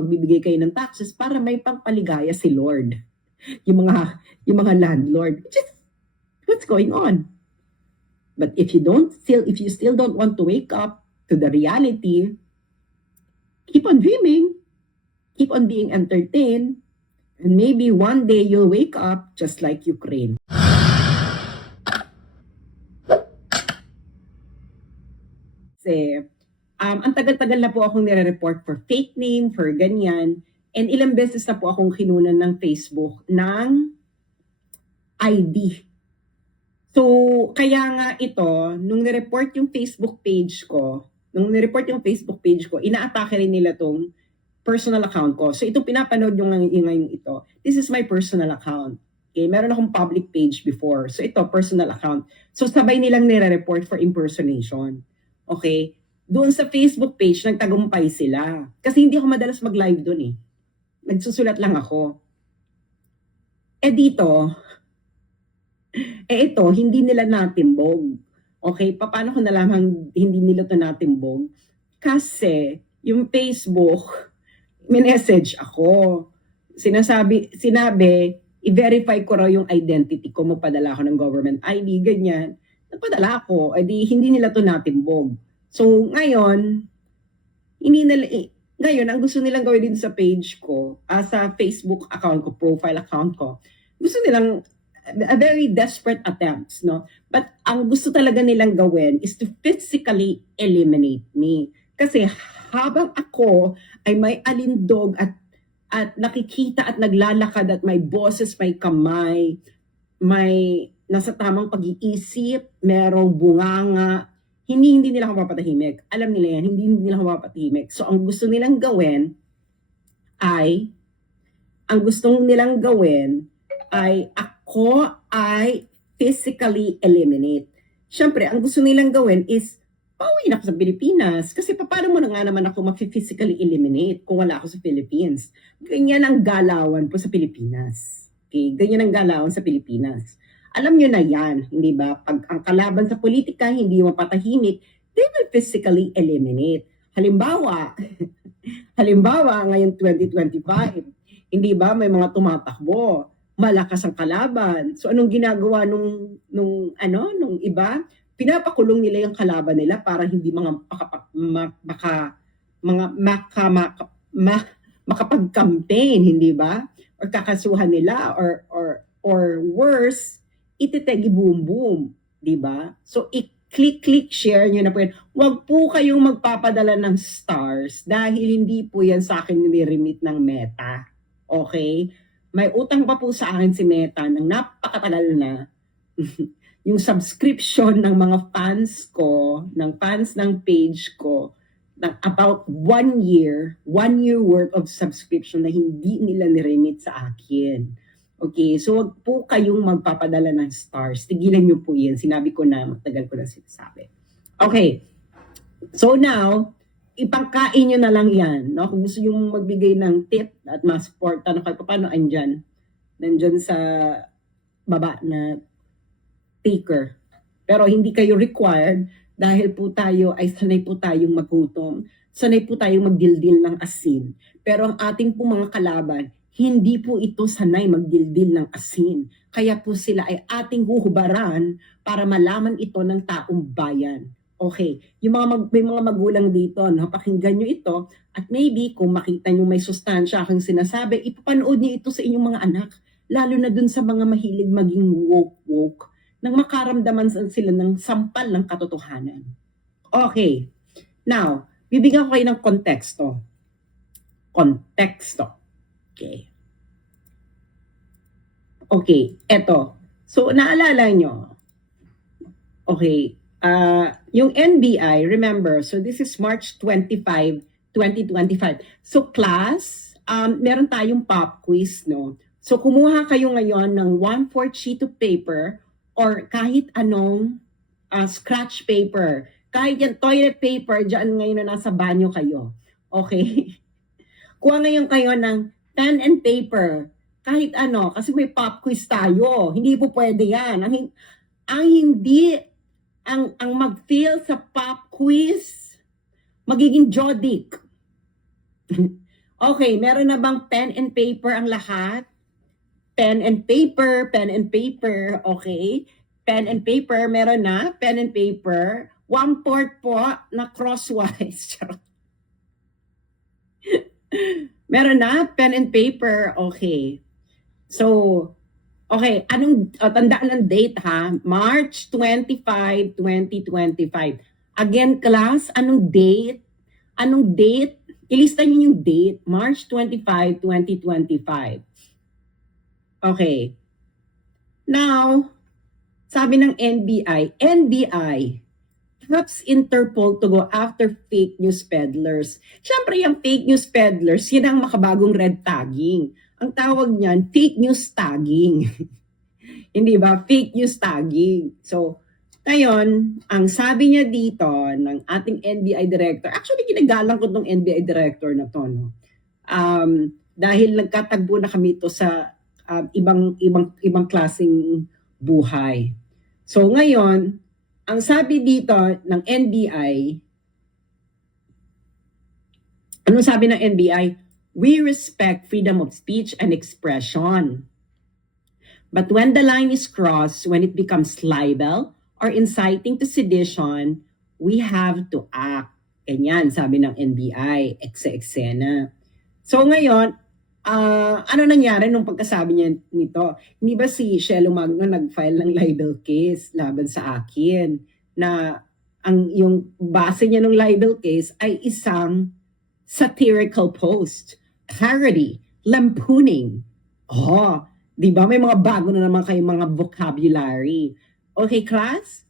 magbibigay kayo ng taxes para may pangpaligaya si Lord. Yung mga landlord. Just what's going on? But if you still don't want to wake up to the reality, keep on dreaming, keep on being entertained, and maybe one day you'll wake up just like Ukraine. Kasi, ang tagal-tagal na po akong nire-report for fake name, for ganyan, and ilang beses na po akong kinunan ng Facebook ng ID. So, kaya nga ito, nung nireport yung Facebook page ko, inaatake rin nila tong personal account ko. So, itong pinapanood yung ngayon ito, this is my personal account. Okay, meron akong public page before. So, ito, personal account. So, sabay nilang nire-report for impersonation. Okay? Doon sa Facebook page, nagtagumpay sila. Kasi hindi ako madalas mag-live doon eh. Nagsusulat lang ako. Dito, ito, hindi nila natimbog. Okay, paano ko nalaman hindi nila ito natimbog? Kasi, yung Facebook, minessage ako. Sinabi, i-verify ko raw yung identity ko, magpadala ako ng government ID, ganyan. Nagpadala ako, hindi nila ito natimbog. So, ngayon, ang gusto nilang gawin din sa page ko, sa Facebook account ko, profile account ko, gusto nilang a very desperate attempts, no? But ang gusto talaga nilang gawin is to physically eliminate me. Kasi habang ako ay may alindog at nakikita at naglalakad at may boses, may kamay, may nasa tamang pag-iisip, merong bunganga, hindi nila ako mapatahimik. Alam nila yan, hindi nila ako mapatahimik. So ang gusto nilang gawin ay ako ay physically eliminate. Siyempre, ang gusto nilang gawin is pauwi na ako sa Pilipinas. Kasi paano mo na nga naman ako physically eliminate kung wala ako sa Philippines? Ganyan ang galawan po sa Pilipinas. Okay? Ganyan ang galawan sa Pilipinas. Alam nyo na yan, hindi ba? Pag ang kalaban sa politika hindi mapatahimik, they will physically eliminate. Halimbawa, ngayon 2025, hindi ba may mga tumatakbo? Malakas ang kalaban. So anong ginagawa nung iba? Pinapakulong nila yung kalaban nila para hindi makapag-campaign, hindi ba? Or kakasuhan nila or worse, ititegi boom boom, di ba? So i-click share nyo na po yan. Huwag po kayong magpapadala ng stars dahil hindi po yan sa akin nire-remit ng Meta. Okay? May utang pa po sa akin si Meta ng napakatagal na. Yung subscription ng mga fans ko, ng fans ng page ko, ng about 1 year worth of subscription na hindi nila niremit sa akin. Okay, so wag po kayong magpapadala ng stars. Tigilan nyo po yan. Sinabi ko na, matagal ko na sinasabi. Okay, so now, ipangkain nyo na lang yan. No? Kung gusto nyo magbigay ng tip at ma-support, paano nandyan sa baba na taker. Pero hindi kayo required dahil po tayo ay sanay po tayong maghutom. Sanay po tayong magdildil ng asin. Pero ang ating po mga kalaban, hindi po ito sanay magdildil ng asin. Kaya po sila ay ating huhubaran para malaman ito ng taong bayan. Okay, may mga magulang dito, no? Pakinggan nyo ito at maybe kung makita nyo may sustansya akong sinasabi, ipapanood nyo ito sa inyong mga anak, lalo na dun sa mga mahilig maging woke, nang makaramdaman sila ng sampal ng katotohanan. Okay, now, bibigyan ko kayo ng konteksto. Okay, eto. So, naalala nyo, okay, yung NBI, remember, so this is March 25, 2025. So class, meron tayong pop quiz, no? So kumuha kayo ngayon ng 1/4 sheet of paper or kahit anong scratch paper. Kahit yan toilet paper, dyan ngayon na nasa banyo kayo. Okay? Kuha ngayon kayo ng pen and paper. Kahit ano, kasi may pop quiz tayo. Hindi po pwede yan. Ang mag-fail sa pop quiz, magiging Jodic. Okay, meron na bang pen and paper ang lahat? Pen and paper, okay. Pen and paper, meron na, pen and paper. 1/4 po na crosswise. Meron na, pen and paper, okay. So, okay, tandaan ng date ha, March 25, 2025. Again, class, anong date? Anong date? Ilista niyo yung date, March 25, 2025. Okay. Now, sabi ng NBI, perhaps Interpol to go after fake news peddlers. Siyempre, yung fake news peddlers, yun ang makabagong red tagging. Ang tawag niyan, fake news tagging. Hindi ba? Fake news tagging. So, ngayon, ang sabi niya dito ng ating NBI director, actually, kinagalang ko tong NBI director na to, no? Dahil nagkatagbo na kami ito sa ibang klaseng buhay. So ngayon, ang sabi dito ng NBI, anong sabi ng NBI? We respect freedom of speech and expression. But when the line is crossed, when it becomes libel or inciting to sedition, we have to act. Ganyan, sabi ng NBI, eksena. So ngayon, ano nangyari nung pagkasabi niya nito? Hindi ba si Shelo Magno nag-file ng libel case laban sa akin na yung base niya ng libel case ay isang satirical post, parody, lampooning. Oh, di ba? May mga bago na naman kayong mga vocabulary. Okay, class?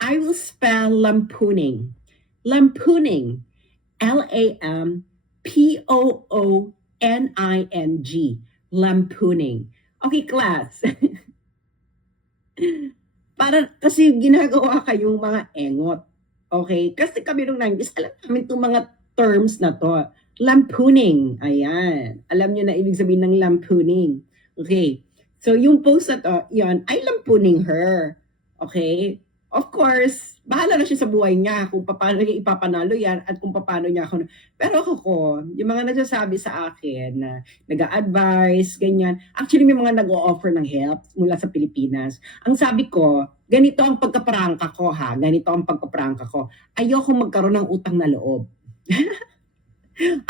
I will spell lampooning. Lampooning. Lampooning. Lampooning. Okay, class. Para kasi ginagawa kayong mga engot. Okay? Kasi kami nung 90s, alam namin itong mga terms na to. Lampooning. Ayan. Alam nyo na ibig sabihin ng lampooning. Okay. So, yung post na to, yun, ay lampooning her. Okay? Of course, bahala na siya sa buhay niya kung paano niya ipapanalo yan at kung paano niya ako. Pero ako, yung mga nagsasabi sa akin na nag-a-advise, ganyan. Actually, may mga nag-o-offer ng help mula sa Pilipinas. Ang sabi ko, ganito ang pagkaprangka ko ha. Ganito ang pagkaprangka ko. Ayoko magkaroon ng utang na loob.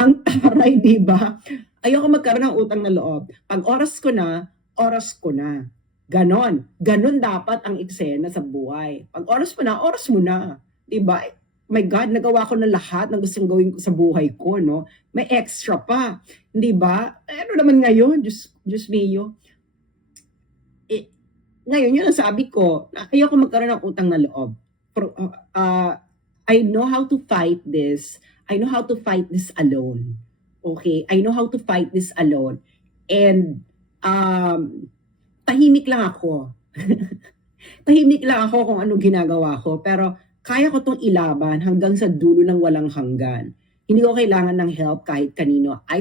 Ang taray, di ba? Ayoko magkaroon ng utang na loob. Pag oras ko na, oras ko na. Ganon. Ganon dapat ang eksena sa buhay. Pag oras mo na, oras mo na. Diba? My God, nagawa ko na lahat ng gustong gawin ko sa buhay ko, no? May extra pa. Di ba? Ano naman ngayon? Diyos mio. Ngayon, yun ang sabi ko, na ayoko magkaroon ng utang na loob. I know how to fight this. I know how to fight this alone. Okay? I know how to fight this alone. And, tahimik lang ako. Tahimik lang ako kung anong ginagawa ko. Pero kaya ko itong ilaban hanggang sa dulo ng walang hanggan. Hindi ko kailangan ng help kahit kanino. I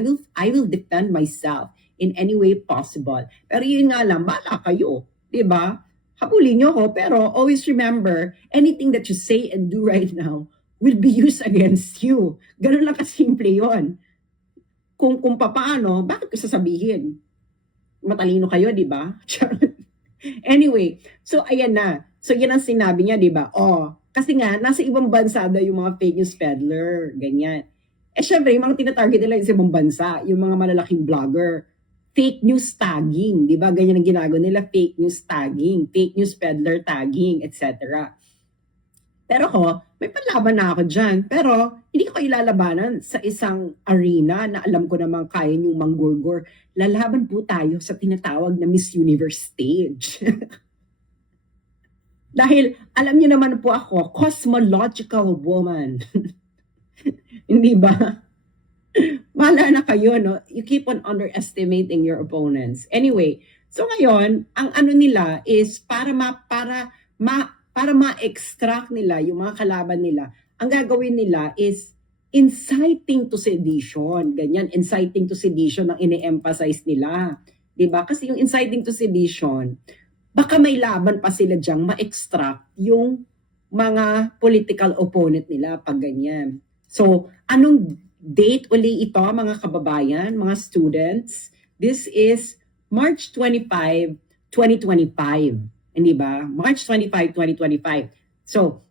will defend myself in any way possible. Pero yun nga lang, bala kayo. Diba? Habulin nyo ko, pero always remember, anything that you say and do right now will be used against you. Ganun lang kasimple yun. Kung paano, bakit ko sasabihin? Matalino kayo, di ba? Anyway, so ayan na. So yan ang sinabi niya, di ba? Oh, kasi nga, nasa ibang bansa daw yung mga fake news peddler, ganyan. Syempre, yung mga tinatarget nila sa ibang bansa, yung mga malalaking vlogger, fake news tagging, di ba? Ganyan ang ginagawa nila, fake news tagging, fake news peddler tagging, etc. Pero may panlaban na ako dyan. Pero hindi ko ilalabanan sa isang arena na alam ko namang kaya niyong manggurgur. Lalaban po tayo sa tinatawag na Miss Universe stage. Dahil alam niyo naman po ako, cosmological woman. Hindi ba? Bahala na kayo, no? You keep on underestimating your opponents. Anyway, so ngayon, ang ano nila is para ma-extract nila yung mga kalaban nila, ang gagawin nila is inciting to sedition. Ganyan, inciting to sedition ang ine-emphasize nila. Diba? Kasi yung inciting to sedition, baka may laban pa sila dyang ma-extract yung mga political opponent nila pag ganyan. So, anong date uli ito, mga kababayan, mga students. This is March 25, 2025. Hindi ba? March 25, 2025. So,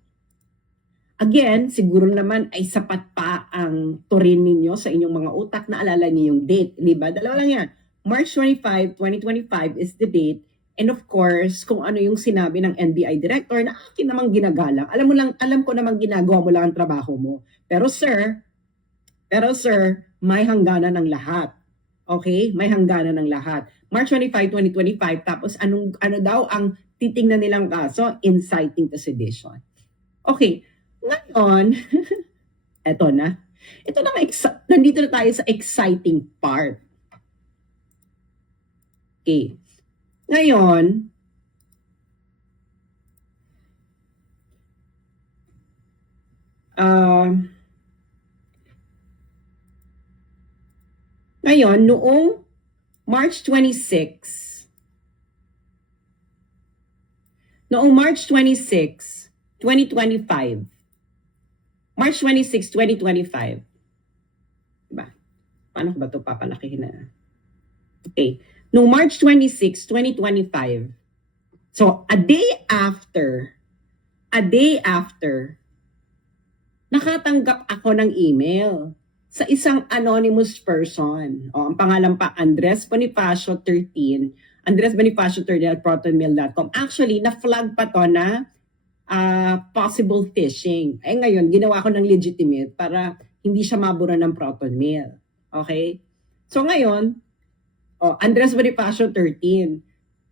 again, siguro naman ay sapat pa ang turin ninyo sa inyong mga utak na alala niyo yung date. Hindi ba? Dalawa lang yan. March 25, 2025 is the date. And of course, kung ano yung sinabi ng NBI director na akin namang ginagalang. Alam ko namang ginagawa mo lang ang trabaho mo. Pero sir, may hangganan ng lahat. Okay? May hangganan ng lahat. March 25, 2025, tapos ano daw ang titingnan nilang kaso? Inciting to sedition. Okay. Ngayon, eto na. Ito na, nandito na tayo sa exciting part. Okay. Ngayon, noong March 26, 2025, March 26, 2025. Diba? Paano ko ba ito papalakihin na? Okay. Noong March 26, 2025, so a day after, nakatanggap ako ng email sa isang anonymous person. Ang pangalan pa, Andres Bonifacio 13 at protonmail.com. Actually, na-flag pa to na possible phishing. Ngayon, ginawa ko ng legitimate para hindi siya mabura ng protonmail. Okay? So ngayon, Andres Bonifacio 13,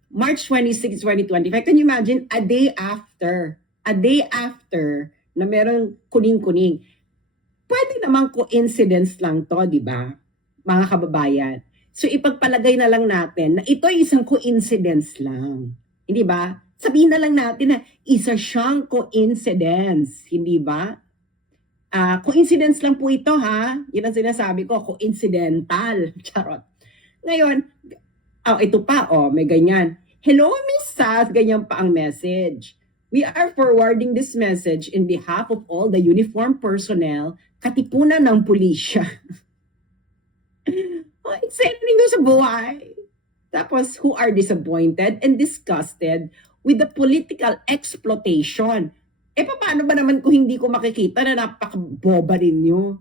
March 26, 2025. Can you imagine, a day after na merong kuning-kuning. Pwede naman coincidence lang to, di ba? Mga kababayan. So ipagpalagay na lang natin na ito ay isang coincidence lang. Hindi ba? Sabihin na lang natin na isa siyang coincidence. Hindi ba? Coincidence lang po ito, ha? Yun ang sinasabi ko, coincidental. Charot. Ngayon, ito pa, may ganyan. Hello, Miss Sas, ganyan pa ang message. We are forwarding this message in behalf of all the uniformed personnel, katipunan ng pulisya. Exciting doon sa buhay. Tapos, who are disappointed and disgusted with the political exploitation. Paano ba naman kung hindi ko makikita na napakaboba ninyo?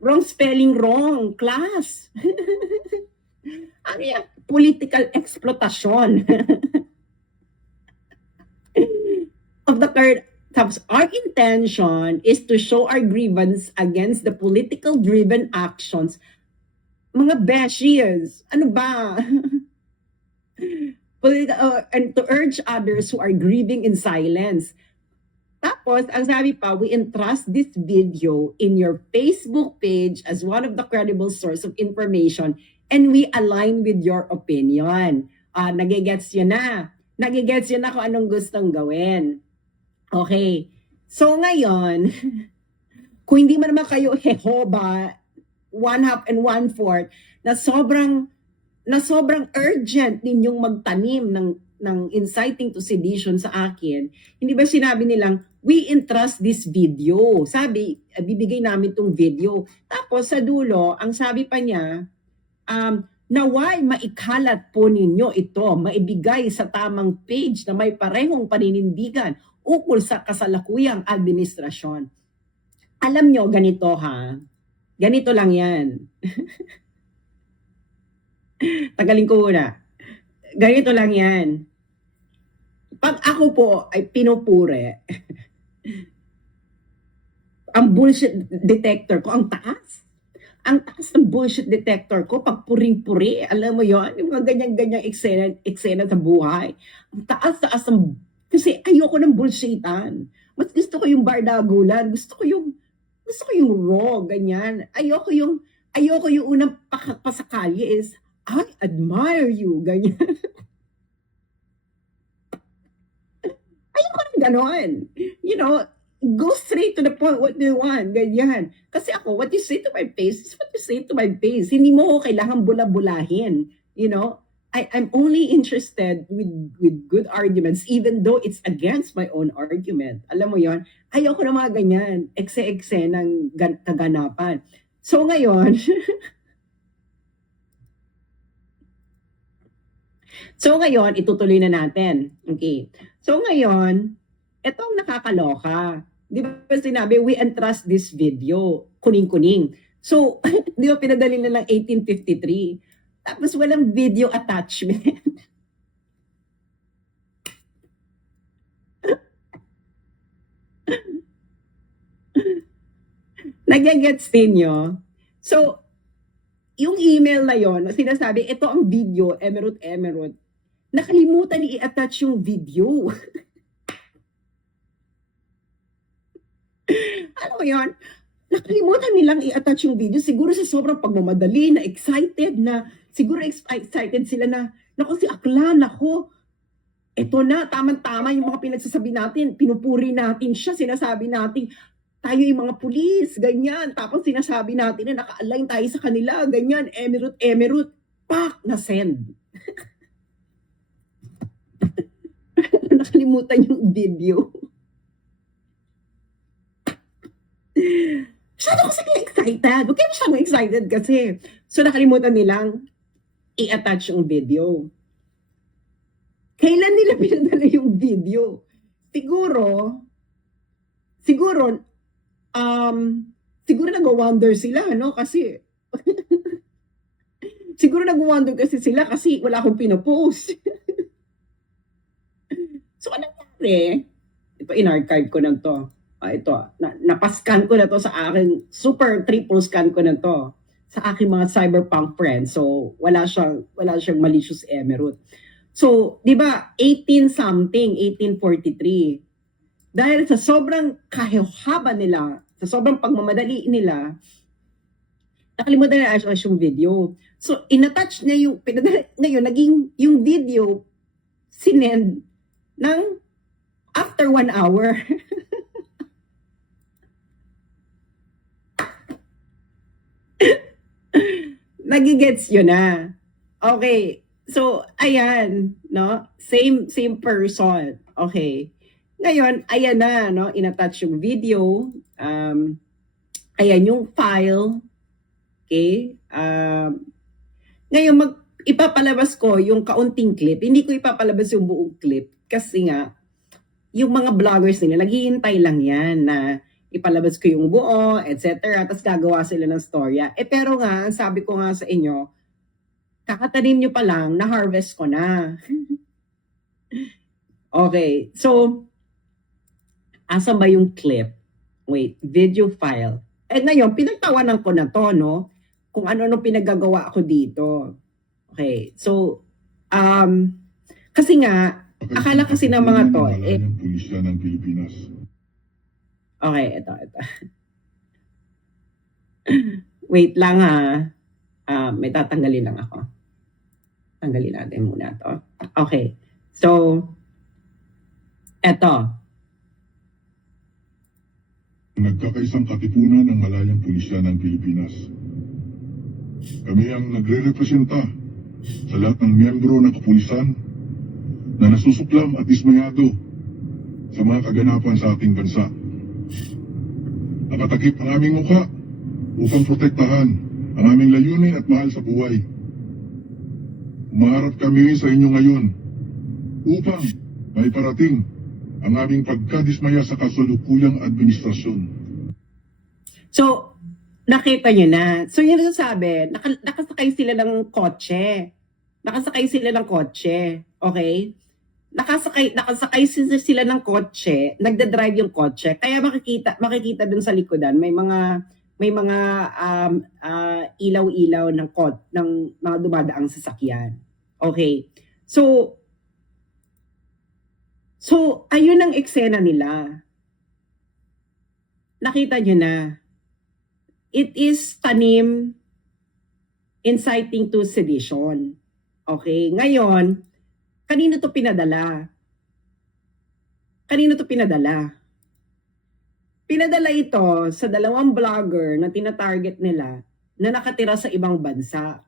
Wrong spelling, wrong class. Ano yan? Political exploitation of the current. Our intention is to show our grievance against the political driven actions. Mga beshies, ano ba? And to urge others who are grieving in silence. Tapos, ang sabi pa, we entrust this video in your Facebook page as one of the credible source of information and we align with your opinion. Nagigets yun na. Nagigets yun na kung anong gustong gawin. Okay. So ngayon, kung hindi man naman kayo Jehovah, 1/2 and 1/4, na sobrang urgent ninyong magtanim ng inciting to sedition sa akin, hindi ba sinabi nilang, we entrust this video. Sabi, bibigay namin tong video. Tapos sa dulo, ang sabi pa niya, naway maikalat po ninyo ito, maibigay sa tamang page na may parehong paninindigan ukol sa kasalukuyang administrasyon. Alam nyo, ganito ha, ganito lang yan. Tagalin ko muna. Ganito lang yan. Pag ako po ay pinupure, ang bullshit detector ko, ang taas ng bullshit detector ko, pag puring-puri, alam mo yon, yung mga ganyan-ganyang eksena sa buhay. Ang taas ng, kasi ayoko ng bullshitan. Mas gusto ko yung bardagulan, gusto ko yung raw, ganyan. Ayoko yung unang pasakali is, I admire you, ganyan. Ayoko ng ganon. You know, go straight to the point, what do you want? Ganyan. Kasi ako, what you say to my face is what you say to my face. Hindi mo ko kailangan bula-bulahin. You know, I'm only interested with good arguments, even though it's against my own argument. Alam mo yon, ayoko na mga ganyan, ekse-ekse ng kaganapan. So ngayon, itutuloy na natin. Okay. So ngayon, ito ang nakakaloka. Di ba sinabi, we entrust this video. Kuning-kuning. So, di ba pinadali na lang 1853? Tapos walang video attachment. Nag-gets ninyo? So, yung email na yon, sinasabi, ito ang video, Emerald. Nakalimutan i-attach yung video. Alam mo yun? Nakalimutan nilang i-attach yung video. Siguro sa sobrang pagmamadali, siguro excited sila na, naku si Aklan, nako, eto na, tamang-tama yung mga pinagsasabi natin, pinupuri natin siya, sinasabi natin, tayo yung mga pulis, ganyan. Tapos sinasabi natin na naka-align tayo sa kanila, ganyan, Emerald, pak, na-send. Nakalimutan yung video. Masyado kasi excited. Huwag kayo masyadong excited kasi. So nakalimutan nilang i-attach yung video. Kailan nila pinadala yung video? Siguro nag-wonder sila, no? Kasi, siguro nag-wonder kasi sila kasi wala akong pinopost. So, anong nangyari? Ito, in-archive ko na to. Ito, napascan ko na to sa akin, super triple scan ko na to sa aking mga cyberpunk friends. So, wala siyang malicious emerald. So, di ba, 1843. Dahil sa sobrang kahihaba nila, sa sobrang pagmamadali nila, nakalimutan na yung video. So, inattach niya yung, ngayon, naging yung video, sinend ng after 1 hour. Nagigets yun na. Okay. So, ayan, no? Same person. Okay. Ngayon, ayan na, no? In-attach yung video. Ayan yung file. Okay? Ngayon, ipapalabas ko yung kaunting clip. Hindi ko ipapalabas yung buong clip. Kasi nga, yung mga vloggers nila, naghihintay lang yan na ipalabas ko yung buo, etc. Tapos gagawa sila ng storya. Pero nga, sabi ko nga sa inyo, kakatanim nyo pa lang, na-harvest ko na. Okay, so, asan ba yung clip? Wait, video file. Ngayon, pinagtawanan ko na to, no? Kung ano pinagagawa ko dito. Okay, so, kasi nga, akala kasi ng mga to, Pulisya ng Pilipinas. Okay, ito. Wait lang ha. May tatanggalin lang ako. Tanggalin natin muna to. Okay. So, eto. Nagkakaisang katipunan ng malayang pulisya ng Pilipinas. Kami ang nagre-representa sa lahat ng miyembro ng kapulisan na nasusuklam at dismayado sa mga kaganapan sa ating bansa. Nakatakip ang aming mukha upang protektahan ang aming layunin at mahal sa buhay. Umaharap kami sa inyo ngayon upang maiparating ang aming pagkadismaya sa kasalukuyang administrasyon. So, nakita nyo na. So, yun ang sabi, nakasakay sila ng kotse. Okay? Nakasakay sila ng kotse, nagda-drive yung kotse. Kaya makikita dun sa likodan, may mga ilaw-ilaw ng mga dumadaang sasakyan. Okay. So ayun ang eksena nila. Nakita nyo na. It is tanim inciting to sedition. Okay. Ngayon, kanino to pinadala? Pinadala ito sa 2 vlogger na tinatarget nila na nakatira sa ibang bansa.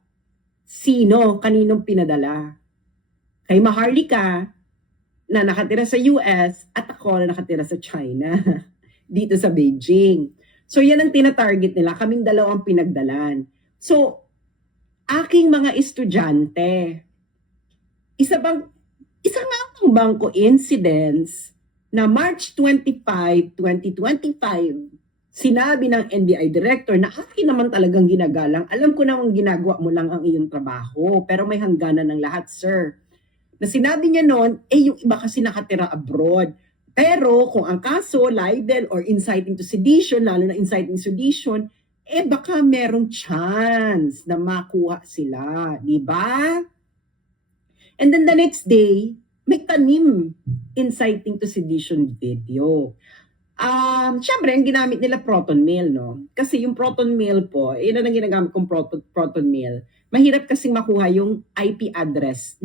Sino? Kaninong pinadala? Kay Maharlika na nakatira sa US at ako na nakatira sa China. Dito sa Beijing. So yan ang tinatarget nila, kaming dalawang pinagdalan. So, aking mga estudyante, isa nga bang coincidence na March 25, 2025, sinabi ng NBI director na akin naman talagang ginagalang, alam ko namang ginagawa mo lang ang iyong trabaho, pero may hangganan ng lahat, sir. Na sinabi niya noon, yung iba kasi nakatira abroad. Pero kung ang kaso, libel or inciting to sedition, lalo na inciting sedition, baka merong chance na makuha sila, di ba? And then the next day, may tanim inciting to sedition video. Syempre, ang ginamit nila proton mail, no? Kasi yung proton mail po, yun ang ginagamit kong proton mail. Mahirap kasing makuha yung IP address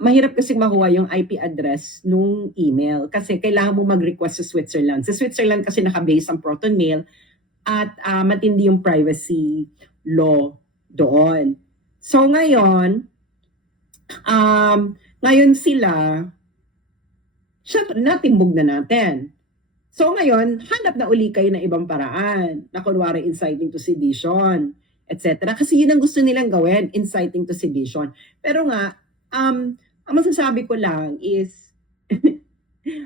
mahirap kasing makuha yung IP address nung email kasi kailangan mo mag-request sa Switzerland. Sa Switzerland kasi nakabase ang proton mail at matindi yung privacy law doon. So ngayon sila, syempre natimbog na natin. So ngayon, hanap na uli kayo ng ibang paraan na kunwari inciting to sedition, etc. Kasi yun ang gusto nilang gawin, inciting to sedition. Pero nga, ang masasabi ko lang is,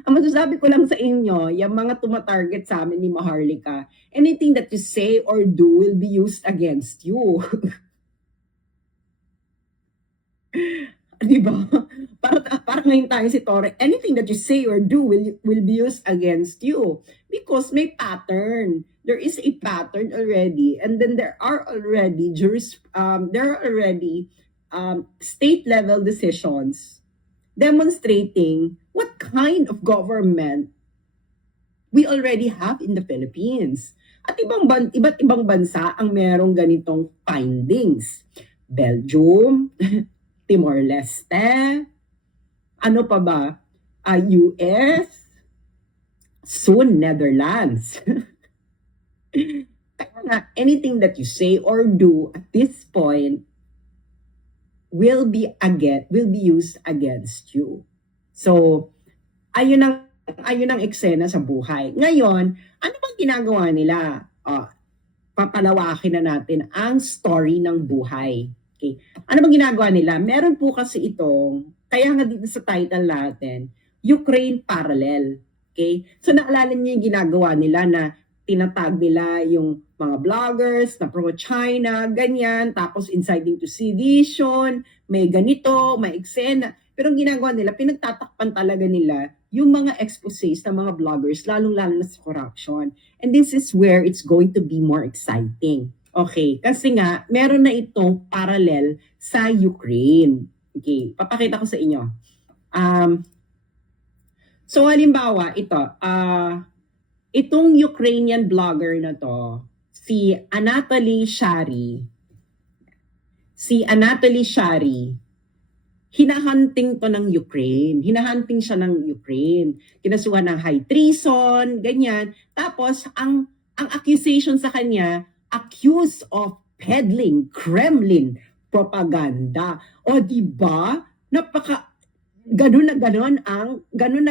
ang masasabi ko lang sa inyo, yung mga tumatarget sa amin ni Maharlika, anything that you say or do will be used against you. Diba? Para ngayon tayo si Tore, anything that you say or do will be used against you. Because may pattern. There is a pattern already. And then there are already state-level decisions demonstrating what kind of government we already have in the Philippines. At iba't ibang bansa ang merong ganitong findings. Belgium, Timor-Leste, ano pa ba? US, soon Netherlands. Kaya nga, anything that you say or do at this point will be used against you. So, ayun ang eksena sa buhay. Ngayon, ano bang ginagawa nila? Papalawakin na natin ang story ng buhay. Okay. Ano bang ginagawa nila? Meron po kasi itong, kaya nga dito sa title natin, Ukraine Parallel. Okay? So naalala niyo yung ginagawa nila na tinatag nila yung mga bloggers na pro-China, ganyan, tapos inciting to sedition, may ganito, may eksena. Pero ang ginagawa nila, pinagtatakpan talaga nila yung mga exposés ng mga bloggers, lalong-lalo na sa corruption. And this is where it's going to be more exciting. Okay, kasi nga, meron na itong parallel sa Ukraine. Okay, papakita ko sa inyo. So halimbawa, itong Ukrainian blogger na to, si Anatoly Shary, hinahunting to ng Ukraine. Hinahunting siya ng Ukraine. Kinasuhan ng high treason, ganyan. Tapos, ang accusation sa kanya, accused of peddling Kremlin propaganda. O diba? Ganun na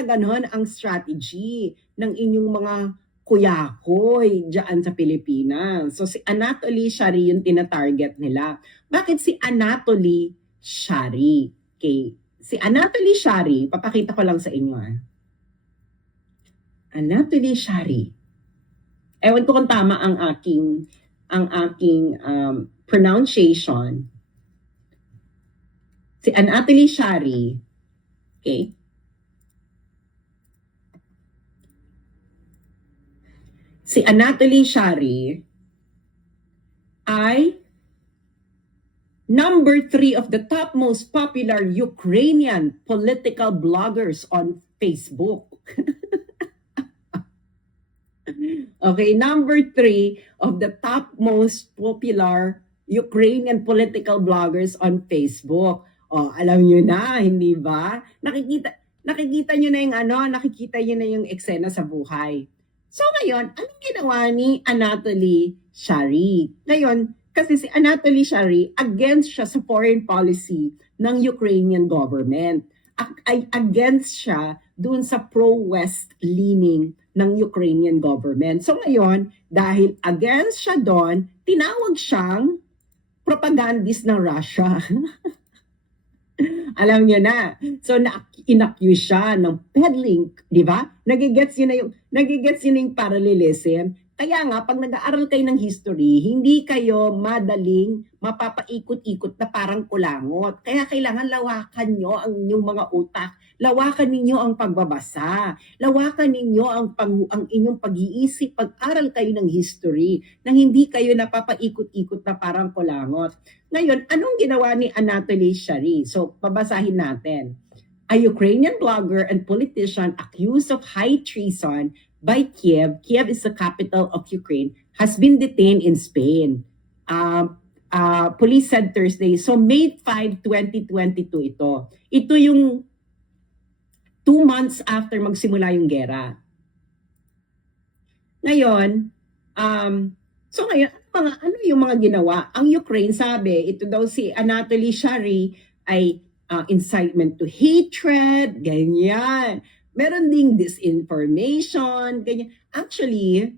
ganon ang strategy ng inyong mga kuyakoy dyan sa Pilipinas. So si Anatoly Shary yung tinatarget nila. Bakit si Anatoly Shary? Okay. Si Anatoly Shary, papakita ko lang sa inyo. Anatoly Shary. Ewan ko kung tama ang aking pronunciation. Si Anatoly Shary, okay? Si Anatoly Shary ay number 3 of the top most popular Ukrainian political bloggers on Facebook. Okay, number 3 of the top most popular Ukrainian political bloggers on Facebook. Alam niyo na, hindi ba? Nakikita niyo na yung eksena sa buhay. So ngayon, anong ginawa ni Anatoly Shary? Ngayon, kasi si Anatoly Shary, against siya sa foreign policy ng Ukrainian government. Against siya doon sa pro-West leaning ng Ukrainian government. So ngayon, dahil against siya doon, tinawag siyang propagandist ng Russia. Alam niyo na. So inaccuse siya ng peddling, di ba? Nagigets yun na yung parallelism. Kaya nga, pag nag-aaral kayo ng history, hindi kayo madaling mapapaikot-ikot na parang kulangot. Kaya kailangan lawakan nyo ang inyong mga utak. Lawakan ninyo ang pagbabasa. Lawakan ninyo ang inyong pag-iisip. Pag-aral kayo ng history nang hindi kayo napapaikot-ikot na parang kulangot. Ngayon, anong ginawa ni Anatoly Shary? So, babasahin natin. A Ukrainian blogger and politician accused of high treason by Kiev is the capital of Ukraine, has been detained in Spain. Police said Thursday. So May 5, 2022 ito. Ito yung 2 months after magsimula yung gera. Ngayon, ano yung mga ginawa? Ang Ukraine, sabi, ito daw si Anatoly Shary ay incitement to hatred, ganyan. Meron ding disinformation, ganyan. Actually,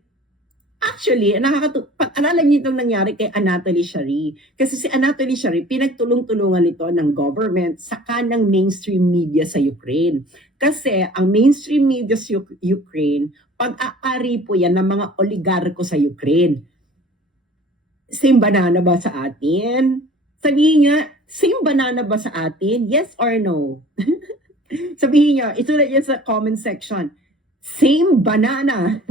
pag-aralan niyo itong nangyari kay Anatoly Shary. Kasi si Anatoly Shary, pinagtulong-tulungan ito ng government saka ng mainstream media sa Ukraine. Kasi ang mainstream media sa Ukraine, pag-aari po yan ng mga oligarko sa Ukraine. Same banana ba sa atin? Sabihin nga, same banana ba sa atin? Yes or no? Sabihin nyo, isulat yan sa comment section. Same banana.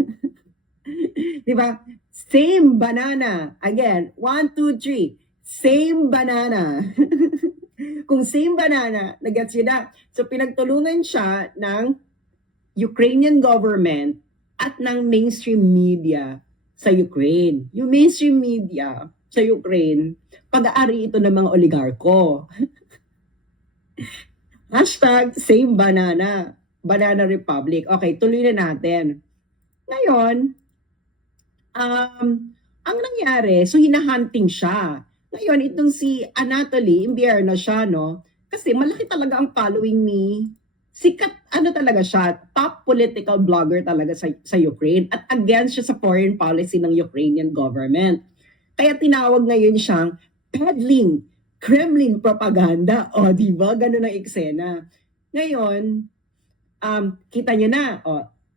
Diba? Same banana. Again, 1, 2, 3. Same banana. Kung same banana, nag-gets yun na. So, pinagtulungan siya ng Ukrainian government at ng mainstream media sa Ukraine. Yung mainstream media sa Ukraine, pag-aari ito ng mga oligarko. Hashtag same banana. Banana Republic. Okay, tuloy na natin. Ngayon, ang nangyari, so hinahunting siya. Ngayon, itong si Anatoly, imbiyerno siya, no? Kasi malaki talaga ang following ni sikat, talaga siya, top political blogger talaga sa Ukraine at against siya sa foreign policy ng Ukrainian government. Kaya tinawag ngayon siyang peddling Kremlin propaganda. O, di ba? Ganun ang eksena. Ngayon, kita nyo na,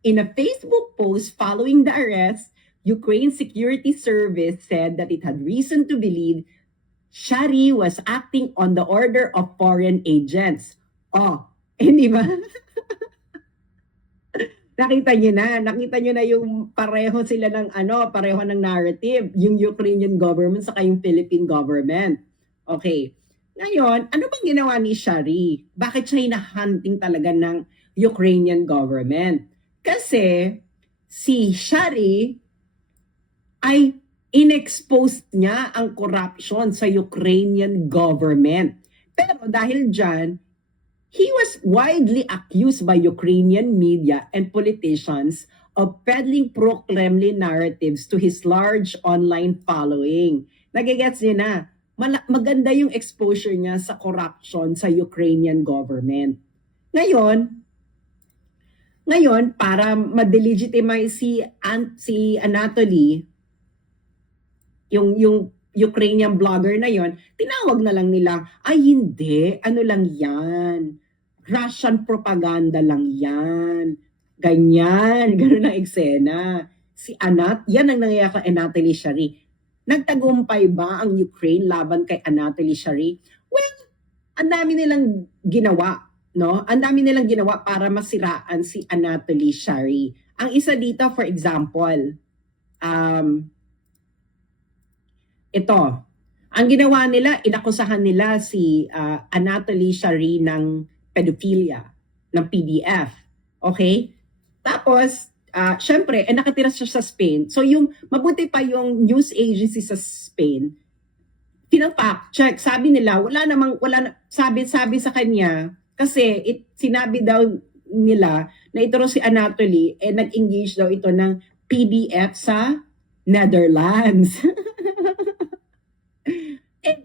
in a Facebook post following the arrest, Ukraine Security Service said that it had reason to believe Shary was acting on the order of foreign agents. Di ba? Nakita nyo na yung pareho sila ng pareho ng narrative, yung Ukrainian government saka yung Philippine government. Okay. Ngayon, ano bang ginawa ni Shary? Bakit siya hinahunting talaga ng Ukrainian government? Kasi si Shary ay inexpose niya ang corruption sa Ukrainian government. Pero dahil dyan, he was widely accused by Ukrainian media and politicians of peddling pro-Kremlin narratives to his large online following. Nagigets niyo na, maganda yung exposure niya sa corruption sa Ukrainian government. Ngayon para ma-delegitimize si Anatoly, yung Ukrainian blogger na yon, tinawag na lang nila, ay hindi, lang yan, Russian propaganda lang yan, ganun ang eksena. Yan ang nangyayari kay Anatoly Shary. Nagtagumpay ba ang Ukraine laban kay Anatoly Shary? Well, ang dami nilang ginawa, no? Ang dami nilang ginawa para masiraan si Anatoly Shary. Ang isa dito, for example, ito, ang ginawa nila, inakusahan nila si Anatoly Shary ng pedophilia, ng PDF. Okay? Tapos, syempre, nakatira siya sa Spain. So mabuti pa yung news agency sa Spain, pinafact check. Sabi nila, sabi sa kanya, kasi sinabi daw nila na ito si Anatoly, nag-engage daw ito ng PDF sa Netherlands.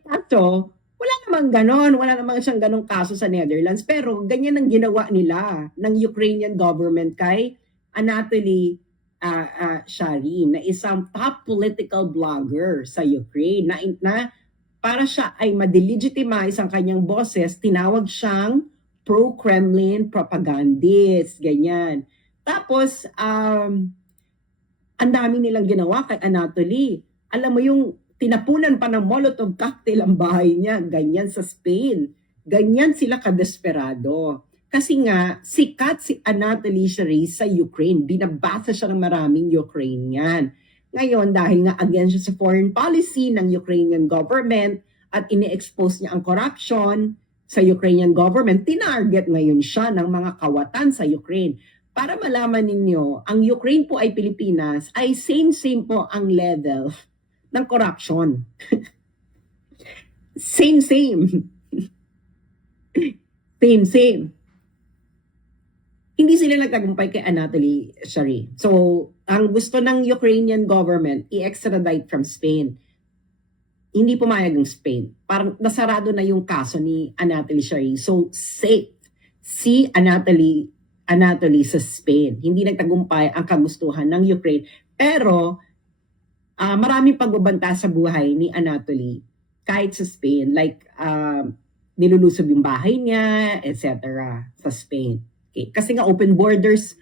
Kaso, wala namang siyang ganong kaso sa Netherlands, pero ganyan ang ginawa nila ng Ukrainian government kay Anatoly Shari, na isang top political blogger sa Ukraine, na para siya ay ma-delegitimize ang kanyang boses, tinawag siyang pro-Kremlin propagandist, ganyan. Tapos, ang dami nilang ginawa kay Anatoly. Alam mo yung tinapunan pa ng Molotov cocktail ang bahay niya, ganyan sa Spain. Ganyan sila kadesperado. Kasi nga, sikat si Anatoly Shari sa Ukraine. Binabasa siya ng maraming Ukrainian. Ngayon, dahil nga against siya sa foreign policy ng Ukrainian government at ini-expose niya ang corruption sa Ukrainian government, tinarget ngayon siya ng mga kawatan sa Ukraine. Para malaman ninyo, ang Ukraine po ay Pilipinas, ay same-same po ang level ng corruption. Same-same. Same-same. Hindi sila nagtagumpay kay Anatoly Shari. So, ang gusto ng Ukrainian government, i-extradite from Spain. Hindi pumayag ng Spain. Parang nasarado na yung kaso ni Anatoly Shari. So, safe si Anatoly sa Spain. Hindi nagtagumpay ang kagustuhan ng Ukraine. Pero, maraming pagbabanta sa buhay ni Anatoly kahit sa Spain. Like, nilulusob yung bahay niya, etc. sa Spain. Okay. Kasi nga open borders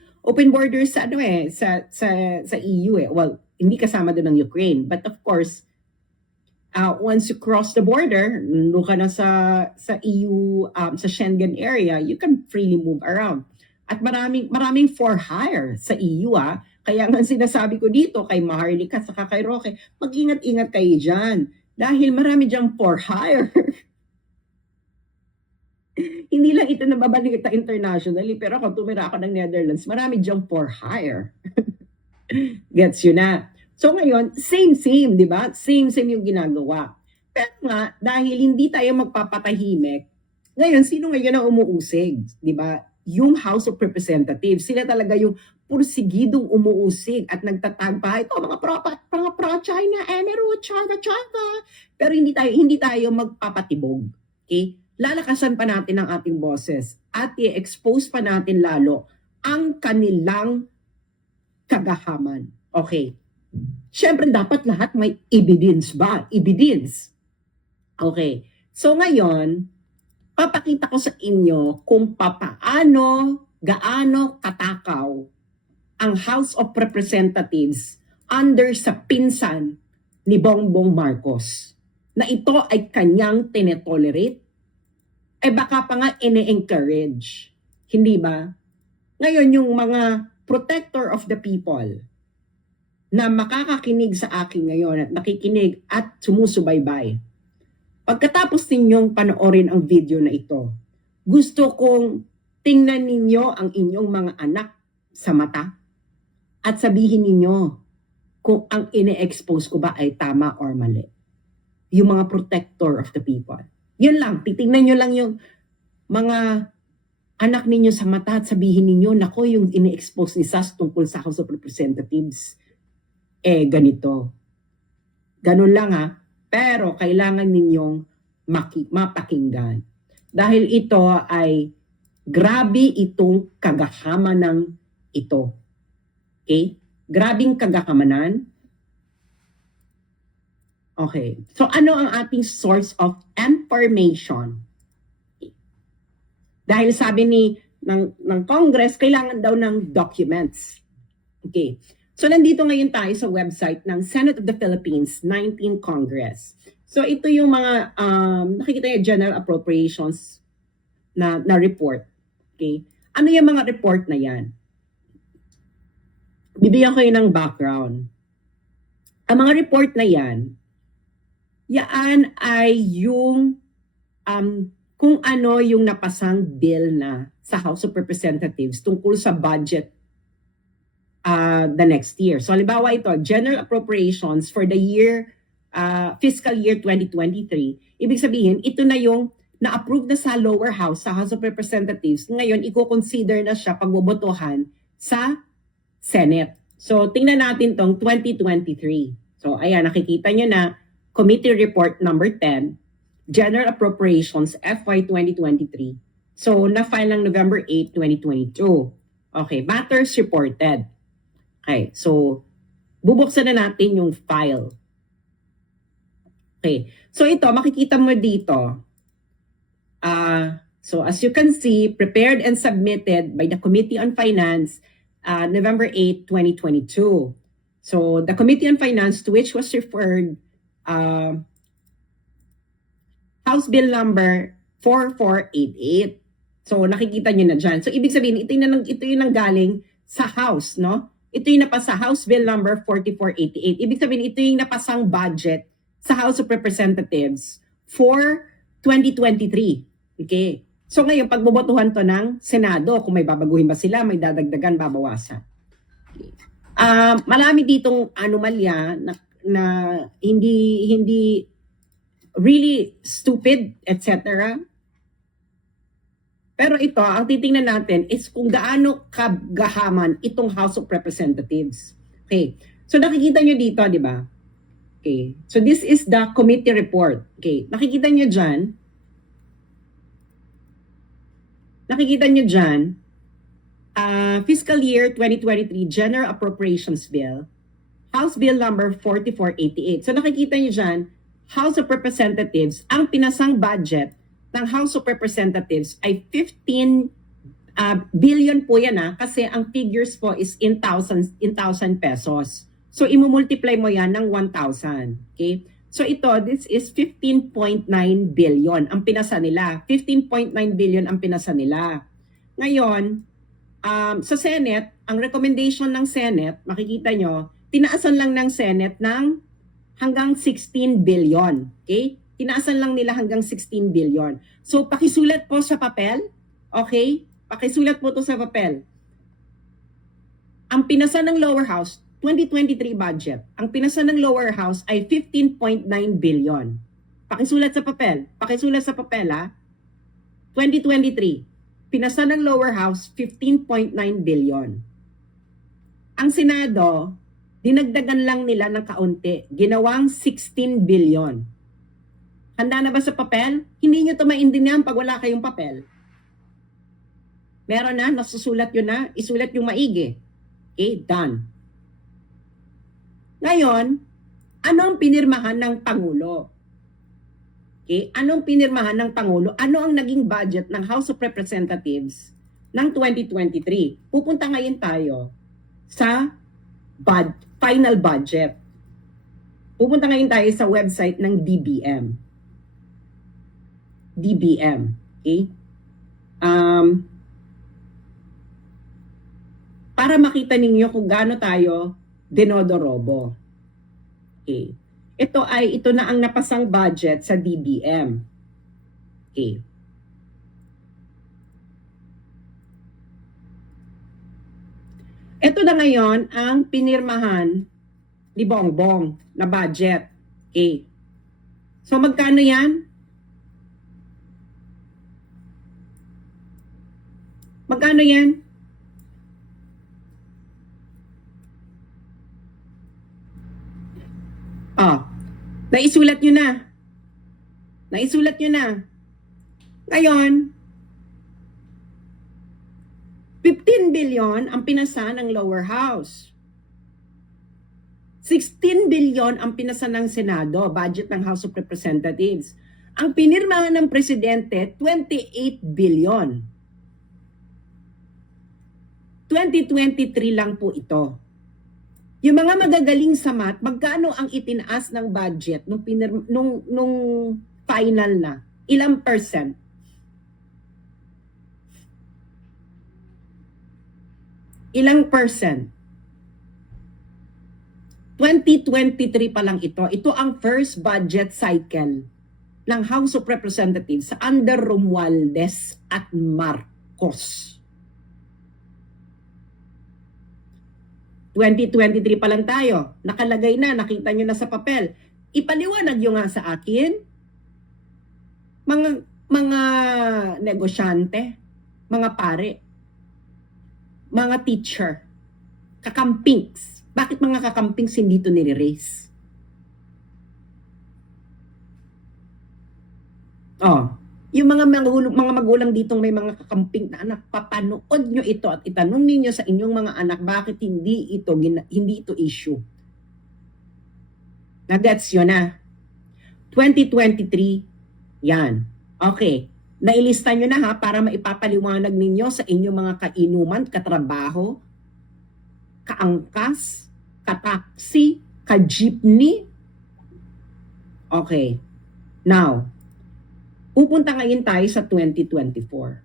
sa sa EU eh. Well, hindi kasama doon ng Ukraine, but of course, once you cross the border, nandun ka na sa EU, sa Schengen area, you can freely move around. At maraming for hire sa EU Kaya nga sinasabi ko dito kay Maharlika at saka kay Roque, mag-ingat-ingat kayo dyan. Dahil marami dyan for hire. Hindi lang ito nababalita internationally, pero kung tumira ako ng Netherlands, marami diyang for hire. Gets you na? So ngayon, same-same, di ba? Same-same yung ginagawa. Pero nga, dahil hindi tayo magpapatahimik, ngayon, sino ngayon ang umuusig? Di ba? Yung House of Representatives, sila talaga yung pursigidong umuusig at nagtatagpa, ito mga pro-China, Emeru, Chava. Pero hindi tayo magpapatibog. Okay? Lalakasan pa natin ang ating boses at i-expose pa natin lalo ang kanilang kagahaman. Okay. Siyempre, dapat lahat may evidence ba? Evidence. Okay. So ngayon, papakita ko sa inyo kung gaano katakaw ang House of Representatives under sa pinsan ni Bongbong Marcos na ito ay kanyang tinetolerate baka pa nga ine-encourage. Hindi ba? Ngayon, yung mga protector of the people na makakakinig sa akin ngayon at nakikinig at sumusubaybay, pagkatapos ninyong panoorin ang video na ito, gusto kong tingnan ninyo ang inyong mga anak sa mata at sabihin ninyo kung ang ine-expose ko ba ay tama or mali. Yung mga protector of the people. Yun lang, titingnan nyo lang yung mga anak ninyo sa mata at sabihin ninyo, nako, yung ini-expose ni SAS tungkol sa House of Representatives, ganito. Ganun lang pero kailangan ninyong mapakinggan. Dahil ito ay grabe itong kagahaman ng ito. Okay? Grabing kagahamanan. Okay. So ano ang ating source of information? Okay. Dahil sabi ng Congress, kailangan daw ng documents. Okay. So nandito ngayon tayo sa website ng Senate of the Philippines 19th Congress. So ito yung mga nakikita yung General Appropriations na report. Okay? Ano yung mga report na yan? Bibigyan ko yun ng background. Ang mga report na yan ay yung kung ano yung napasang bill na sa House of Representatives tungkol sa budget the next year. So halimbawa ito, General Appropriations for the year, fiscal year 2023. Ibig sabihin, ito na yung na-approve na sa lower house, sa House of Representatives. Ngayon, i-consider na siya pagbobotohan sa Senate. So tingnan natin tong 2023. So ayan, nakikita nyo na Committee Report number 10, General Appropriations FY 2023. So, na-file ng November 8, 2022. Okay, matters reported. Okay, so bubuksan na natin yung file. Okay, so ito, makikita mo dito. So as you can see, prepared and submitted by the Committee on Finance, November 8, 2022. So the Committee on Finance to which was referred, House Bill number 4488. So nakikita nyo na dyan. So ibig sabihin, ito yung nanggaling sa House, no? Ito yung napasa House Bill number 4488. Ibig sabihin, ito yung napasang budget sa House of Representatives for 2023. Okay? So ngayon, pagbobotohan to ng Senado, kung may babaguhin ba sila, may dadagdagan, babawasan. Okay. Marami ditong anomalya na hindi really stupid, etc. Pero ito, ang titingnan natin is kung gaano kagahaman itong House of Representatives. Okay. So nakikita nyo dito, di ba? Okay. So this is the committee report. Okay. Nakikita nyo dyan, fiscal year 2023 General Appropriations Bill, House Bill number 4488. So nakikita nyo dyan, House of Representatives, ang pinasang budget ng House of Representatives ay 15 billion po yan kasi ang figures po is in thousand pesos. So imumultiply mo yan ng 1,000. Okay? So ito, this is 15.9 billion ang pinasa nila. 15.9 billion ang pinasa nila. Ngayon, sa Senate, ang recommendation ng Senate, makikita nyo, tinaasan lang ng Senate ng hanggang 16 billion. Okay? Tinaasan lang nila hanggang 16 billion. So, pakisulat po sa papel. Okay? Pakisulat po to sa papel. Ang pinasa ng lower house, 2023 budget. Ang pinasa ng lower house ay 15.9 billion. Pakisulat sa papel. Pakisulat sa papel 2023. Pinasa ng lower house, 15.9 billion. Ang Senado, dinagdagan lang nila ng kaunti. Ginawang 16 billion. Handa na ba sa papel? Hindi nyo ito maintindihan pag wala kayong papel. Meron na, nasusulat yun na, isulat yung maigi. Okay, done. Ngayon, ano ang pinirmahan ng Pangulo? Okay, anong pinirmahan ng Pangulo? Ano ang naging budget ng House of Representatives ng 2023? Pupunta ngayon tayo sa final budget. Pupunta ngayon tayo sa website ng DBM. Okay? Para makita ninyo kung gaano tayo dinodorobo. Okay. Ito na ang napasang budget sa DBM. Okay. Ito na ngayon ang pinirmahan ni Bongbong na budget. Okay. So magkano yan? Magkano yan? Naisulat nyo na. Naisulat nyo na. Ngayon, 15 billion ang pinasa ng lower house. 16 billion ang pinasa ng Senado, budget ng House of Representatives. Ang pinirmahan ng Presidente, 28 billion. 2023 lang po ito. Yung mga magagaling sa math, magkano ang itinaas ng budget nung final na? Ilang percent? Ilang percent? 2023 pa lang ito. Ito ang first budget cycle ng House of Representatives sa under Romualdez at Marcos. 2023 pa lang tayo. Nakalagay na, nakita nyo na sa papel. Ipaliwanag nyo nga sa akin, mga negosyante, mga pare, mga teacher, kakampings. Bakit mga kakampings hindi ito nire-raise? Yung mga magulang ditong may mga kakamping na anak, papanood nyo ito at itanong ninyo sa inyong mga anak bakit hindi ito issue. Nagets yun na. 2023, yan. Okay. Nailista nyo na ha para maipapaliwanag ninyo sa inyong mga kainuman, katrabaho, kaangkas, kataksi, ka-jeepney. Okay. Now, pupunta ngayon tayo sa 2024.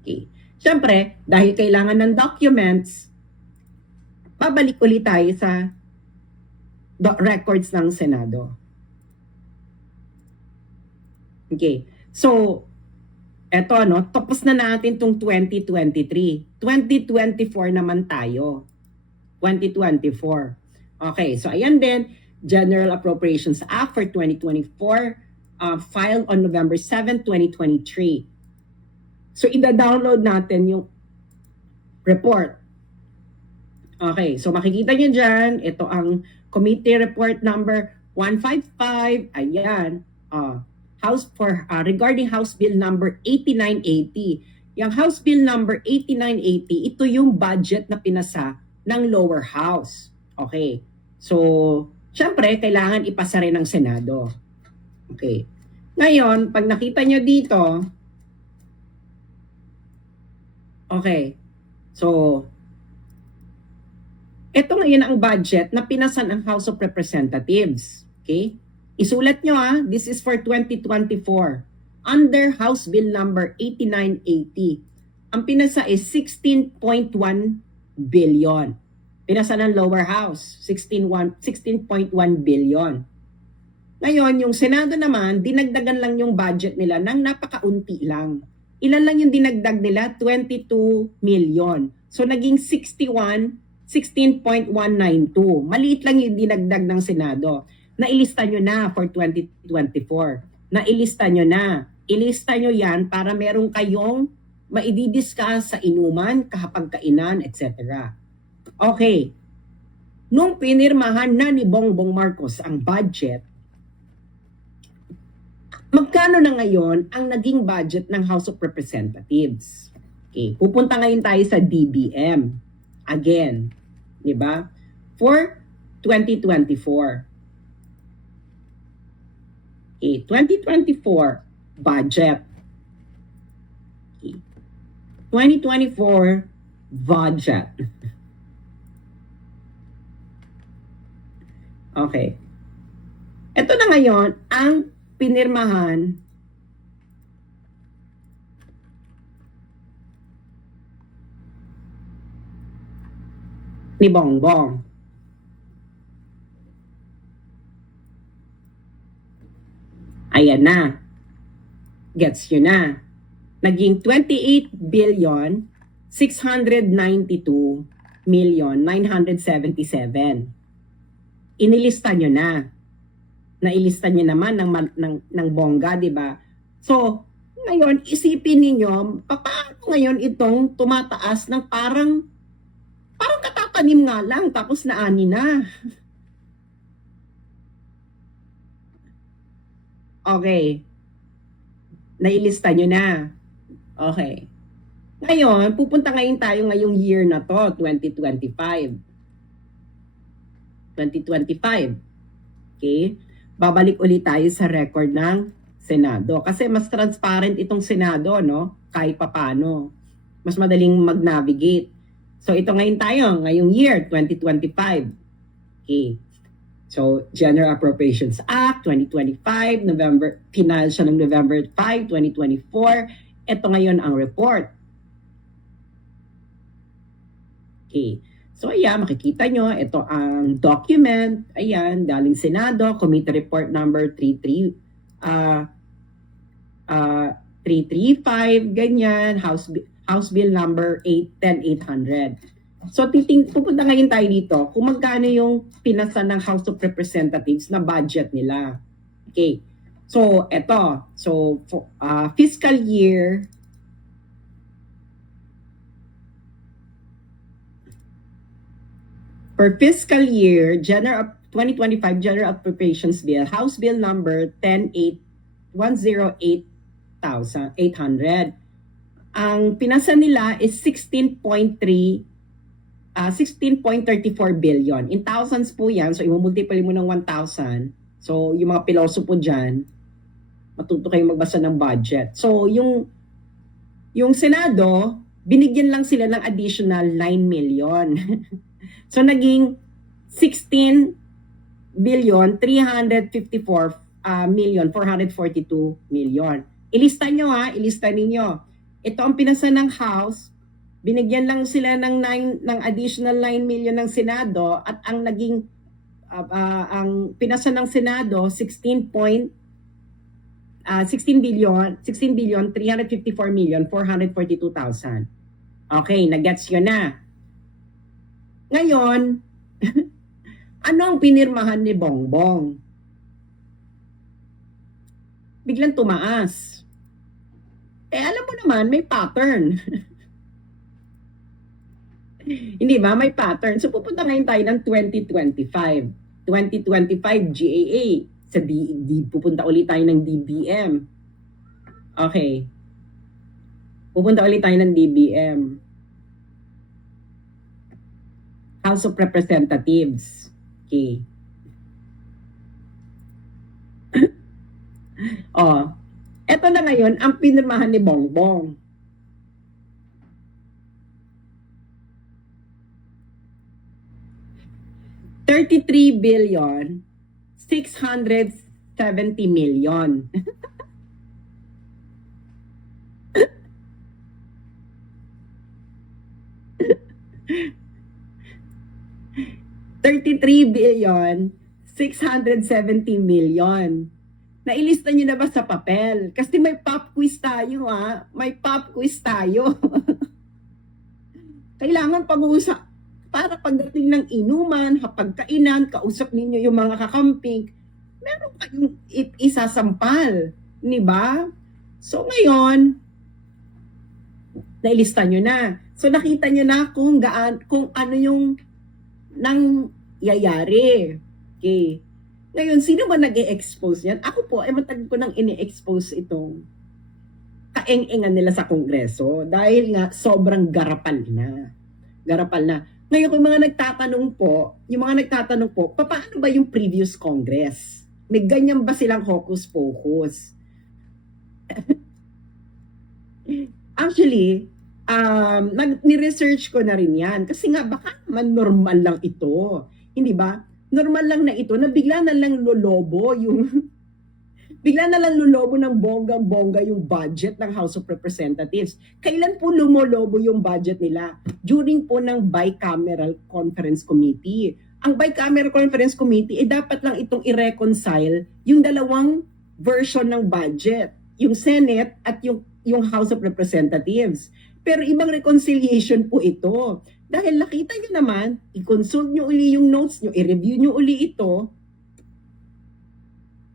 Okay. Siyempre, dahil kailangan ng documents, babalik ulit tayo sa records ng Senado. Okay. So, eto tapos na natin tong 2023. 2024 naman tayo. 2024. Okay, so ayan din, General Appropriations Act for 2024 filed on November 7, 2023. So, ida-download natin yung report. Okay, so makikita nyo dyan, ito ang committee report number 155. Ayan, regarding House Bill number 8980. Yung House Bill number 8980, ito yung budget na pinasa ng lower house. Okay. So, syempre, kailangan ipasa rin ng Senado. Okay. Ngayon, pag nakita nyo dito, okay. So, ito ngayon ang budget na pinasa ng House of Representatives. Okay. Isulat nyo this is for 2024. Under House Bill number 8980. Ang pinasa is 16.1 billion. Pinasa ng lower house, 16.1 billion. Ngayon, yung Senado naman, dinagdagan lang yung budget nila ng napakaunti lang. Ilan lang yung dinagdag nila? 22 million. So, naging 16.192. Maliit lang yung dinagdag ng Senado. Nailista nyo na for 2024. Nailista nyo na. Ilista nyo yan para meron kayong maididiscuss sa inuman, kahapagkainan, etc. Okay. Nung pinirmahan na ni Bongbong Marcos ang budget, magkano na ngayon ang naging budget ng House of Representatives? Okay. Pupunta ngayon tayo sa DBM. Again. Diba? For 2024. Okay, 2024 budget. Okay. 2024 budget. Okay. Ito na ngayon ang pinirmahan ni Bongbong. Ayan na. Gets yun na. Naging 28 billion 692 million 977. Inilista nyo na. Nailista nyo naman ng bongga, di ba? So, ngayon, isipin ninyo, paano ngayon itong tumataas ng parang katatanim nga lang, tapos naani na. Okay. Nailista nyo na. Okay. Ngayon, pupunta ngayon tayo ngayong year na to, 2025. 2025. Okay? Babalik ulit tayo sa record ng Senado. Kasi mas transparent itong Senado, no? Kahit papano. Mas madaling mag-navigate. So, ito ngayon tayo, ngayong year, 2025. Okay. So, General Appropriations Act 2025, final siya ng November 5, 2024. Ito ngayon ang report. Okay. So, ayan, makikita nyo, ito ang document. Ayan, galing Senado, Committee Report number 335, ganyan, House Bill number 10800. So, pupunta ngayon tayo dito kung magkano yung pinasa ng House of Representatives na budget nila. Okay. So, eto. So, fiscal year for fiscal year, 2025 General Appropriations Bill, House Bill number 108,800. Ang pinasa nila is 16.34 billion. In thousands po yan, so i-multiply mo ng 1,000. So yung mga piloso po dyan, matuto kayong magbasa ng budget. So yung Senado, binigyan lang sila ng additional 9 million. So naging 16,354,442 million. Ilista nyo ilista ninyo. Ito ang pinasa ng House, binigyan lang sila ng additional 9 million ng Senado at ang naging ang pinasa ng Senado 16 billion 354,442,000. Okay, nagets yun na. Ngayon, ano ang pinirmahan ni Bongbong? Biglang tumaas. Alam mo naman, may pattern. Hindi ba? May pattern. So, pupunta ngayon tayo ng 2025. 2025 GAA. Sa pupunta ulit tayo ng DBM. Okay. Pupunta ulit tayo ng DBM. House of Representatives. Okay. Eto na ngayon ang pinirmahan ni Bongbong. $33,670,000,000. $33,670,000,000. Nailista nyo na ba sa papel? Kasi may pop quiz tayo May pop quiz tayo. Kailangan pag-uusap para pagdating ng inuman, hapagkainan, kausap ninyo yung mga kakamping, meron kayong isasampal. Di ba? So ngayon, nailista nyo na. So nakita nyo na kung ano yung nangyayari. Okay. Ngayon, sino ba nag-e-expose yan? Ako po, matagal ko nang ini-expose itong kaeng-engan nila sa Kongreso dahil nga sobrang garapal na. Garapal na. Ngayon, kung mga nagtatanong po, paano ba yung previous Congress? May ganyan ba silang hocus-pocus? Actually, ni-research ko na rin yan. Kasi nga, baka naman normal lang ito. Hindi ba? Normal lang na ito na bigla na lang lolobo ng bonggang-bongga yung budget ng House of Representatives. Kailan po lumolobo yung budget nila? During po ng Bicameral Conference Committee. Ang Bicameral Conference Committee, dapat lang itong i-reconcile yung dalawang version ng budget. Yung Senate at yung House of Representatives. Pero ibang reconciliation po ito. Dahil nakita nyo naman, i-consult nyo uli yung notes nyo, i-review nyo uli ito,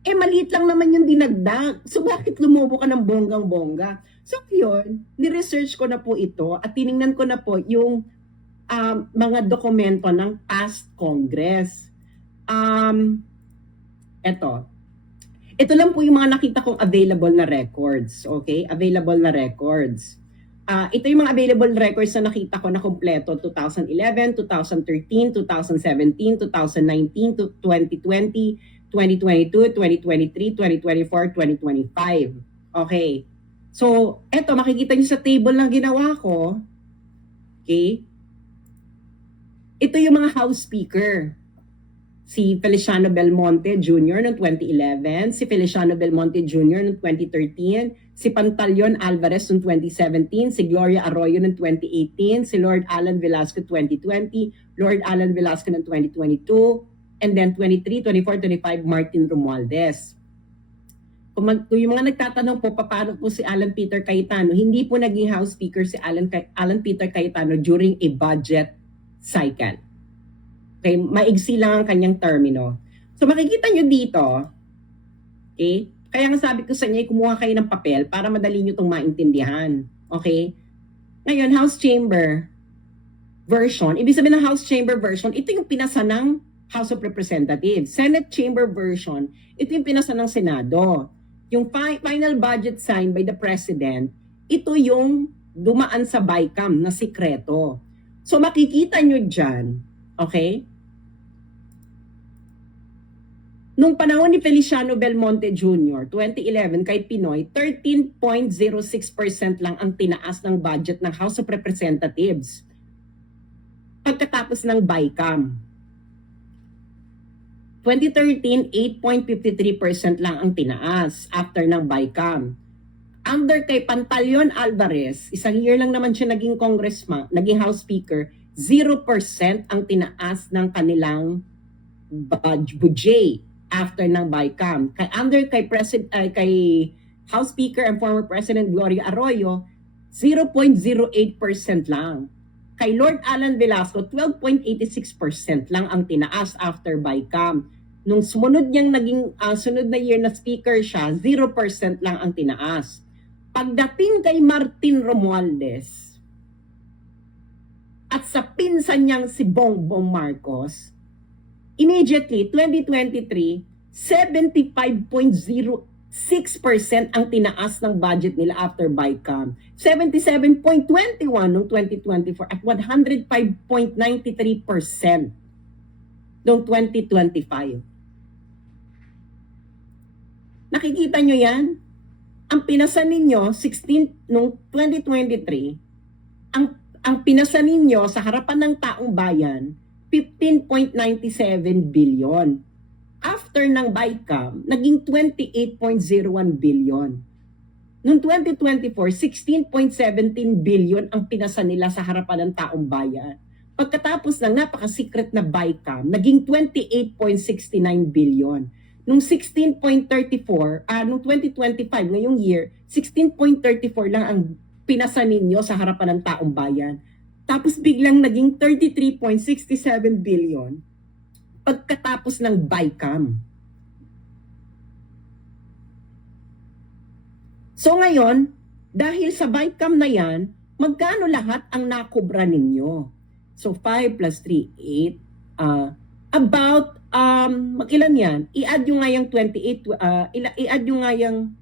maliit lang naman yung dinagdag. So, bakit lumobo ka ng bonggang-bongga? So, yun, ni-research ko na po ito at tiningnan ko na po yung mga dokumento ng past Congress. Ito lang po yung mga nakita kong available na records. Okay? Available na records. Ito yung mga available records na nakita ko na kompleto 2011, 2013, 2017, 2019, 2020, 2022, 2023, 2024, 2025. Okay. So, eto, makikita nyo sa table na ginawa ko. Okay. Ito yung mga House Speaker. Si Feliciano Belmonte Jr. noong 2011, si Feliciano Belmonte Jr. noong 2013, si Pantaleon Alvarez noong 2017, si Gloria Arroyo noong 2018, si Lord Alan Velasco 2020, Lord Alan Velasco noong 2022, and then 23, 24, 25, Martin Romualdez. Kung yung mga nagtatanong po, paano po si Alan Peter Cayetano, hindi po naging House Speaker si Alan Peter Cayetano during a budget cycle. Okay, maigsi lang ang kanyang termino. So makikita nyo dito, okay, kaya nga sabi ko sa inyo, kumuha kayo ng papel para madali nyo itong maintindihan. Okay? Ngayon, House Chamber version, ibig sabihin ng House Chamber version, ito yung pinasa ng House of Representatives. Senate Chamber version, ito yung pinasa ng Senado. Yung final budget signed by the President, ito yung dumaan sa BICAM na sikreto. So makikita nyo dyan, okay? Nung panahon ni Feliciano Belmonte Jr., 2011 kay Pinoy, 13.06% lang ang tinaas ng budget ng House of Representatives pagkatapos ng BICAM. 2013, 8.53% lang ang tinaas after ng BICAM. Under kay Pantaleon Alvarez, isang year lang naman siya naging congressman, naging House Speaker, 0% ang tinaas ng kanilang budget after ng BICAM. Under kay House Speaker and former President Gloria Arroyo, 0.08% lang. Kay Lord Alan Velasco, 12.86% lang ang tinaas after BICAM. Nung sumunod niyang naging sunod na year na speaker siya, 0% lang ang tinaas. Pagdating kay Martin Romualdez at sa pinsan niyang si Bongbong Marcos, immediately, 2023, 75.06% ang tinaas ng budget nila after BICAM. 77.21 noong 2024 at 105.93% noong 2025. Nakikita nyo yan? Ang pinasa ninyo, 16 noong 2023, ang pinasa ninyo sa harapan ng taong bayan, 15.97 billion. After ng BICAM, naging 28.01 billion. Noong 2024, 16.17 billion ang pinasa nila sa harapan ng taong bayan. Pagkatapos ng napaka-secret na BICAM, naging 28.69 billion. Noong 16.34, noong 2025, ngayong year, 16.34 lang ang pinasa ninyo sa harapan ng taong bayan. Tapos biglang naging 33.67 billion pagkatapos ng BICAM. So ngayon, dahil sa BICAM na yan, magkano lahat ang nakubra ninyo? So 5 plus 3, 8. About, mag-ilan yan? I-add nyo nga yung 28, i-add nyo nga yung,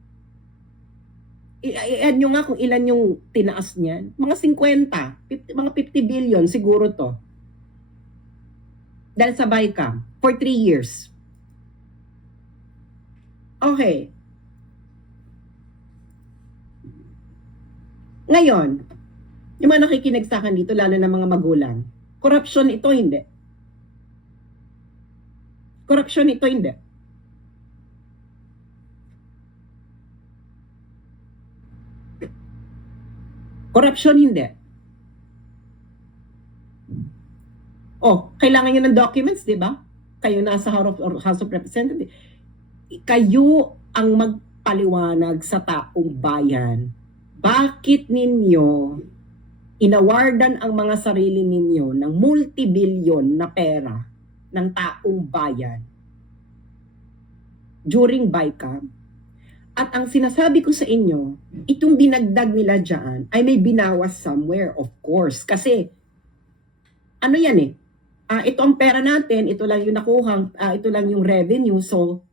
i-add nyo nga kung ilan yung tinaas niyan. Mga 50, mga 50 billion siguro to. Dahil sa BICAM, for 3 years. Okay. Ngayon, yung mga nakikinig sa akin dito, lalo na mga magulang, corruption ito, hindi. Corruption ito, hindi. Corruption, hindi. Oh, kailangan nyo ng documents, di ba? Kayo nasa House of Representatives. Kayo ang magpaliwanag sa taong bayan. Bakit ninyo inawardan ang mga sarili ninyo ng multi-billion na pera ng taong bayan during BICAM? At ang sinasabi ko sa inyo, itong dinagdag nila dyan ay may binawas somewhere, of course. Kasi, ano yan eh, ito ang pera natin, ito lang yung nakuhang, ito lang yung revenue, so,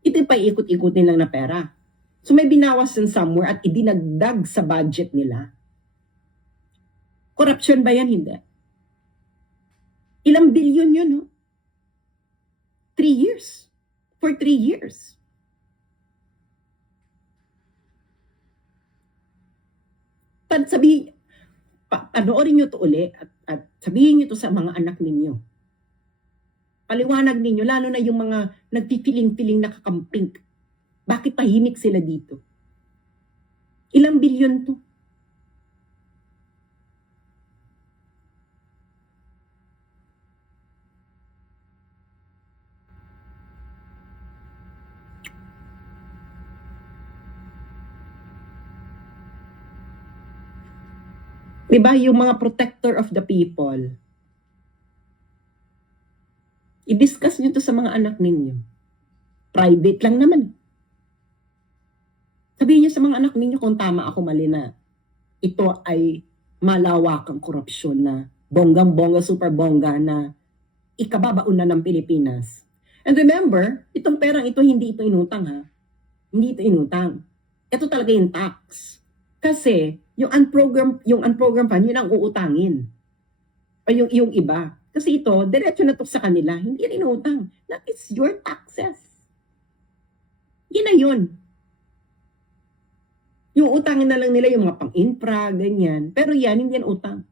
ito pa ikot-ikutin lang na pera. So may binawas din somewhere at idinagdag sa budget nila. Corruption ba yan? Hindi. Ilang bilyon yun, no? 3 years. For 3 years. Sabihin, panoorin nyo to uli at sabihin nyo to sa mga anak ninyo. Paliwanag ninyo, lalo na yung mga nagpipiling-piling nakakamping. Bakit tahimik sila dito? Ilang bilyon to? Diba yung mga protector of the people? I-discuss nyo to sa mga anak ninyo. Private lang naman. Sabihin nyo sa mga anak ninyo kung tama ako, mali na. Ito ay malawakang korupsyon na bonggang-bongga, super bongga na ikababaon na ng Pilipinas. And remember, itong perang ito, hindi ito inutang ha. Hindi ito inutang. Ito talaga yung tax. Kasi, yung unprogrammed fund, yun ang uutangin. O yung iba. Kasi ito, diretso na to sa kanila. Hindi rin inutang. That is your taxes. Yun na yun. Yung utangin na lang nila yung mga pang-infra, ganyan. Pero yan, hindi yan utang.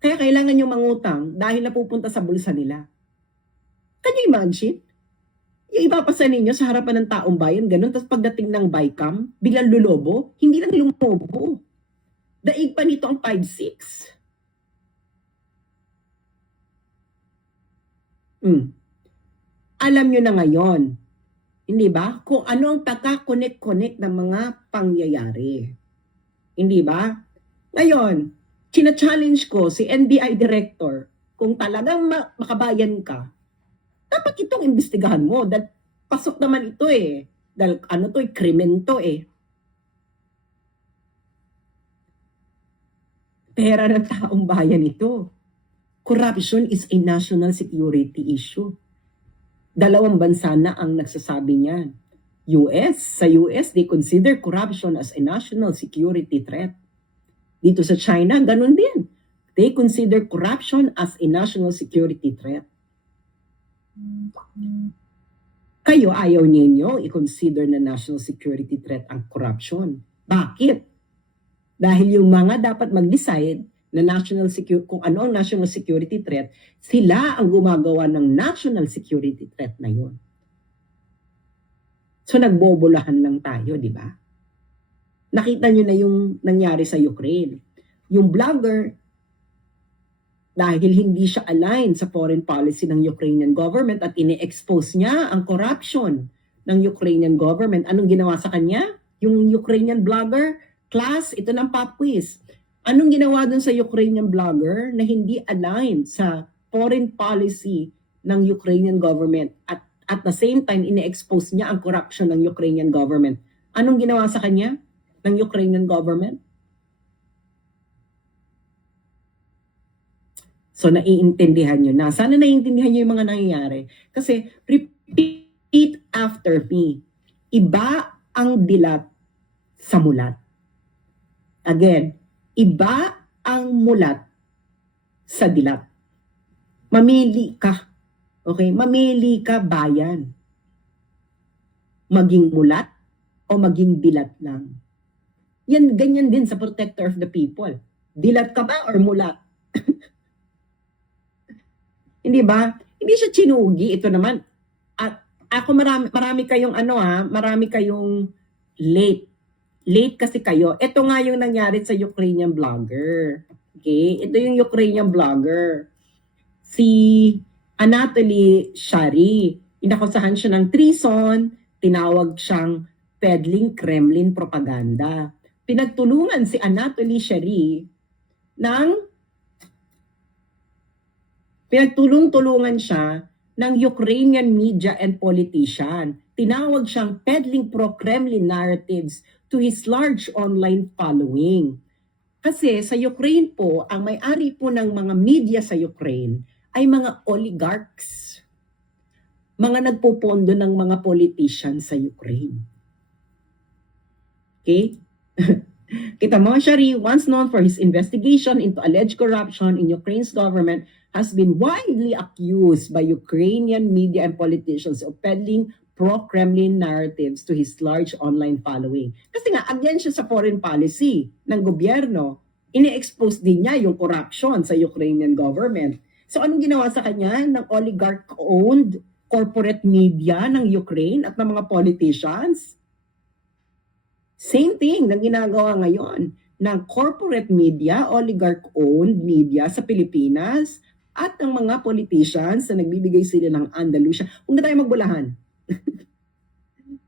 Kaya kailangan yung mangutang dahil napupunta sa bulsa nila. Can you imagine? Yung ipapasa ninyo sa harapan ng taong bayan, ganun. Tapos pagdating ng BICAM, biglang lulobo. Hindi lang lumobo. Daig pa nito ang 5-6. Alam nyo na ngayon, hindi ba? Kung ano ang pagka-connect-connect ng mga pangyayari. Hindi ba? Ngayon, china-challenge ko si NBI Director, kung talagang makabayan ka, dapat itong imbestigahan mo. Dahil pasok naman ito eh. Dahil ano to, krimen to eh. Pera ng taong bayan ito. Corruption is a national security issue. Dalawang bansa na ang nagsasabi niyan. Sa US, they consider corruption as a national security threat. Dito sa China, ganun din. They consider corruption as a national security threat. Kayo, ayaw ninyo i-consider na national security threat ang corruption. Bakit? Dahil yung mga dapat mag-decide na kung ano ang national security threat, sila ang gumagawa ng national security threat na yun. So nagbobolahan lang tayo, di ba? Nakita nyo na yung nangyari sa Ukraine. Yung blogger, dahil hindi siya aligned sa foreign policy ng Ukrainian government at ine-expose niya ang corruption ng Ukrainian government. Anong ginawa sa kanya? Yung Ukrainian blogger, class, ito ng pop quiz. Anong ginawa dun sa Ukrainian blogger na hindi aligned sa foreign policy ng Ukrainian government at the same time ine-expose niya ang corruption ng Ukrainian government? Anong ginawa sa kanya ng Ukrainian government? So, naiintindihan nyo na. Sana naiintindihan nyo yung mga nangyayari. Kasi, repeat after me. Iba ang dilat sa mulat. Again, iba ang mulat sa dilat. Mamili ka. Okay? Mamili ka, bayan. Maging mulat o maging dilat lang. Yan, ganyan din sa protector of the people. Dilat ka ba or mulat? Hindi ba? Hindi siya chinugi. Ito naman, at ako marami kayong marami kayong late. Late kasi kayo. Ito nga yung nangyari sa Ukrainian blogger. Okay? Ito yung Ukrainian blogger. Si Anatoly Shary. Inakusahan siya ng treason. Tinawag siyang peddling Kremlin propaganda. Pinagtulungan si Anatoly Shary ng pinagtulong-tulungan siya ng Ukrainian media and politician. Tinawag siyang peddling pro-Kremlin narratives to his large online following. Kasi sa Ukraine po, ang may-ari po ng mga media sa Ukraine ay mga oligarchs. Mga nagpopondo ng mga politicians sa Ukraine. Okay? Kita mo, Shary, once known for his investigation into alleged corruption in Ukraine's government, has been widely accused by Ukrainian media and politicians of peddling pro-Kremlin narratives to his large online following. Kasi nga, against siya sa foreign policy ng gobyerno, ini-expose din niya yung corruption sa Ukrainian government. So anong ginawa sa kanya ng oligarch-owned corporate media ng Ukraine at ng mga politicians? Same thing na ginagawa ngayon ng corporate media, oligarch-owned media sa Pilipinas at ng mga politicians na nagbibigay sila ng Andalusia. Huwag na tayo magbulahan.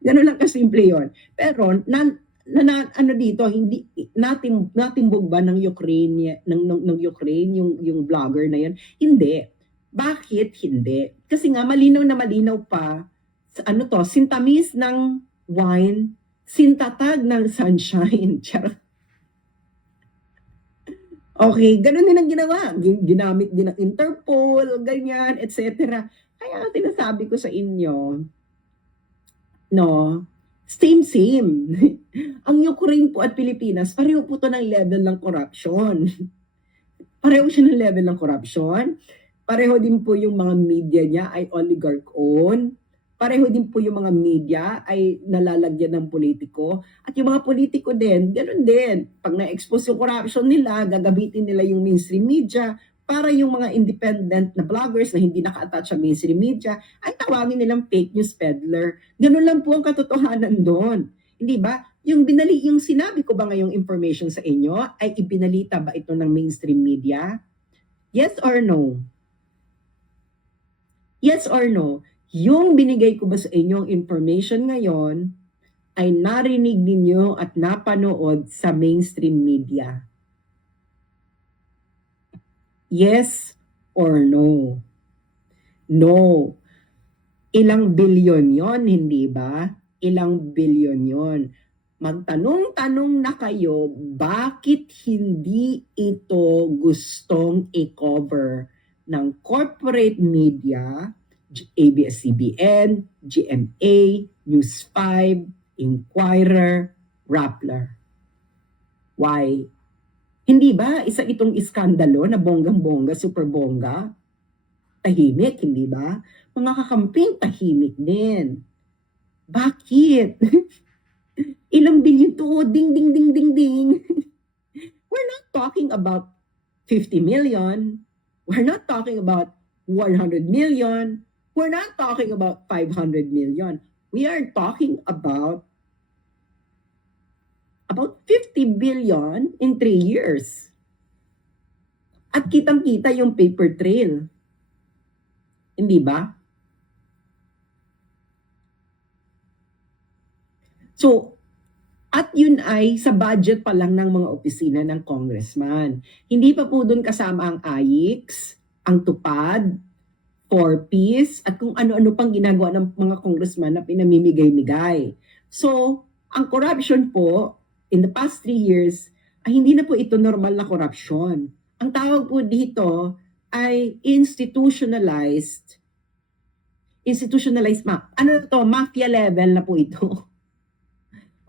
Gano'n lang kasimple yun. Pero, ano dito, hindi natimbog ba ng Ukraine, ng Ukraine yung blogger na yun? Hindi. Bakit hindi? Kasi nga, malinaw na malinaw pa, sintamis ng wine, sintatag ng sunshine. Okay, ganun din ang ginawa. Ginamit din ng Interpol, ganyan, etc. Kaya sinasabi ko sa inyo, no, same. Ang Ukraine po at Pilipinas, pareho po to ng level ng corruption. Pareho siya ng level ng corruption. Pareho din po yung mga media niya ay oligarch-owned. Pareho din po yung mga media ay nalalagyan ng politiko. At yung mga politiko din, ganoon din. Pag na-expose yung corruption nila, gagamitin nila yung mainstream media para yung mga independent na vloggers na hindi naka-attach sa mainstream media ay tawagin nilang fake news peddler. Ganun lang po ang katotohanan doon. Hindi ba? Yung sinabi ko ba ngayong information sa inyo ay ibinalita ba ito ng mainstream media? Yes or no? Yes or no? Yung binigay ko ba sa inyong information ngayon ay narinig ninyo at napanood sa mainstream media? Yes or no? No. Ilang bilyon yon, hindi ba? Ilang bilyon yon. Magtanong-tanong na kayo, bakit hindi ito gustong i-cover ng corporate media, ABS-CBN, GMA, News 5, Inquirer, Rappler? Why? Hindi ba isa itong iskandalo na bonggang-bongga, super bongga? Tahimik, hindi ba? Mga kakamping, tahimik din. Bakit? Ilang bilyon to? Ding, ding, ding, ding, ding. We're not talking about 50 million. We're not talking about 100 million. We're not talking about 500 million. We are talking about 50 billion in 3 years. At kitang-kita yung paper trail. Hindi ba? So, at yun ay sa budget pa lang ng mga opisina ng congressman. Hindi pa po doon kasama ang AIX, ang TUPAD, 4Ps, at kung ano-ano pang ginagawa ng mga congressman na pinamimigay-migay. So, ang corruption po, in the past 3 years, ay hindi na po ito normal na corruption. Ang tawag po dito ay institutionalized ano to, mafia level na po ito.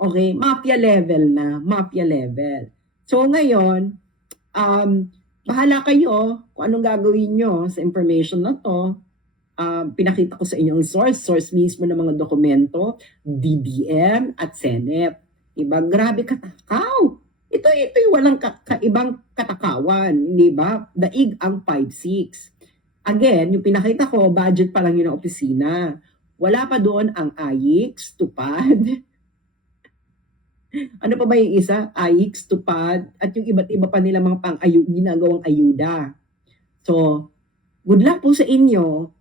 Okay, mafia level. So ngayon, bahala kayo kung anong gagawin nyo sa information na to. Pinakita ko sa inyo ang source mismo ng mga dokumento, DBM at Senate. Diba? Grabe katakaw. Ito yung walang kaibang katakawan, di ba? Daig ang 5-6. Again, yung pinakita ko, budget pa lang yun ng opisina. Wala pa doon ang AIX, TUPAD, ano pa ba yung isa? AIX, TUPAD, at yung iba't iba pa nila mga ginagawang ayuda. So, good luck po sa inyo.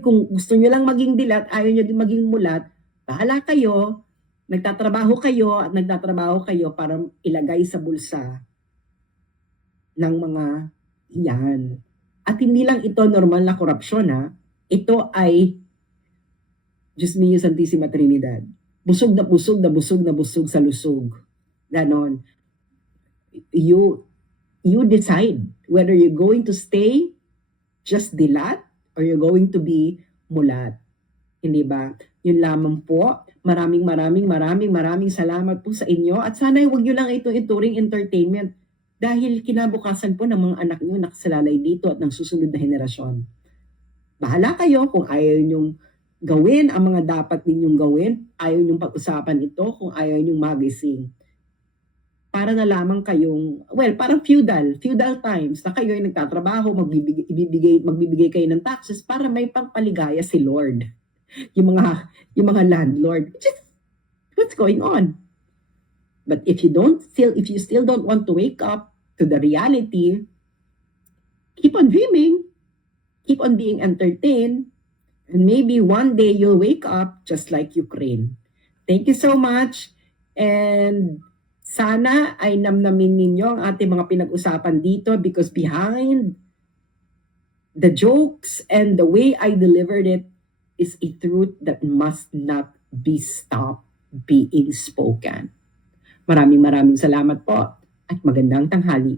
Kung gusto nyo lang maging dilat, ayaw nyo din maging mulat, bahala kayo, nagtatrabaho kayo para ilagay sa bulsa ng mga iyan. At hindi lang ito normal na korupsyon, ha? Ito ay Diyos mio Santissima Trinidad. Busog sa lusog. Ganon. You decide whether you're going to stay just dilat or you're going to be mulat. Hindi ba? Yun lamang po. Maraming salamat po sa inyo. At sana huwag nyo lang ito ituring entertainment dahil kinabukasan po ng mga anak nyo nakasalalay dito at ng susunod na henerasyon. Bahala kayo kung ayaw nyong gawin ang mga dapat ninyong gawin, ayaw nyong pag-usapan ito kung ayaw nyong magising. Para na lamang kayong, parang feudal times na kayo ay nagtatrabaho, magbibigay kayo ng taxes para may pangpaligaya si Lord. Yung mga landlord. Just, what's going on? But if you still don't want to wake up to the reality, keep on dreaming, keep on being entertained, and maybe one day you'll wake up just like Ukraine. Thank you so much. And sana ay namnamin ninyo ang ating mga pinag-usapan dito because behind the jokes and the way I delivered it is a truth that must not be stopped being spoken. Maraming salamat po. at magandang tanghali.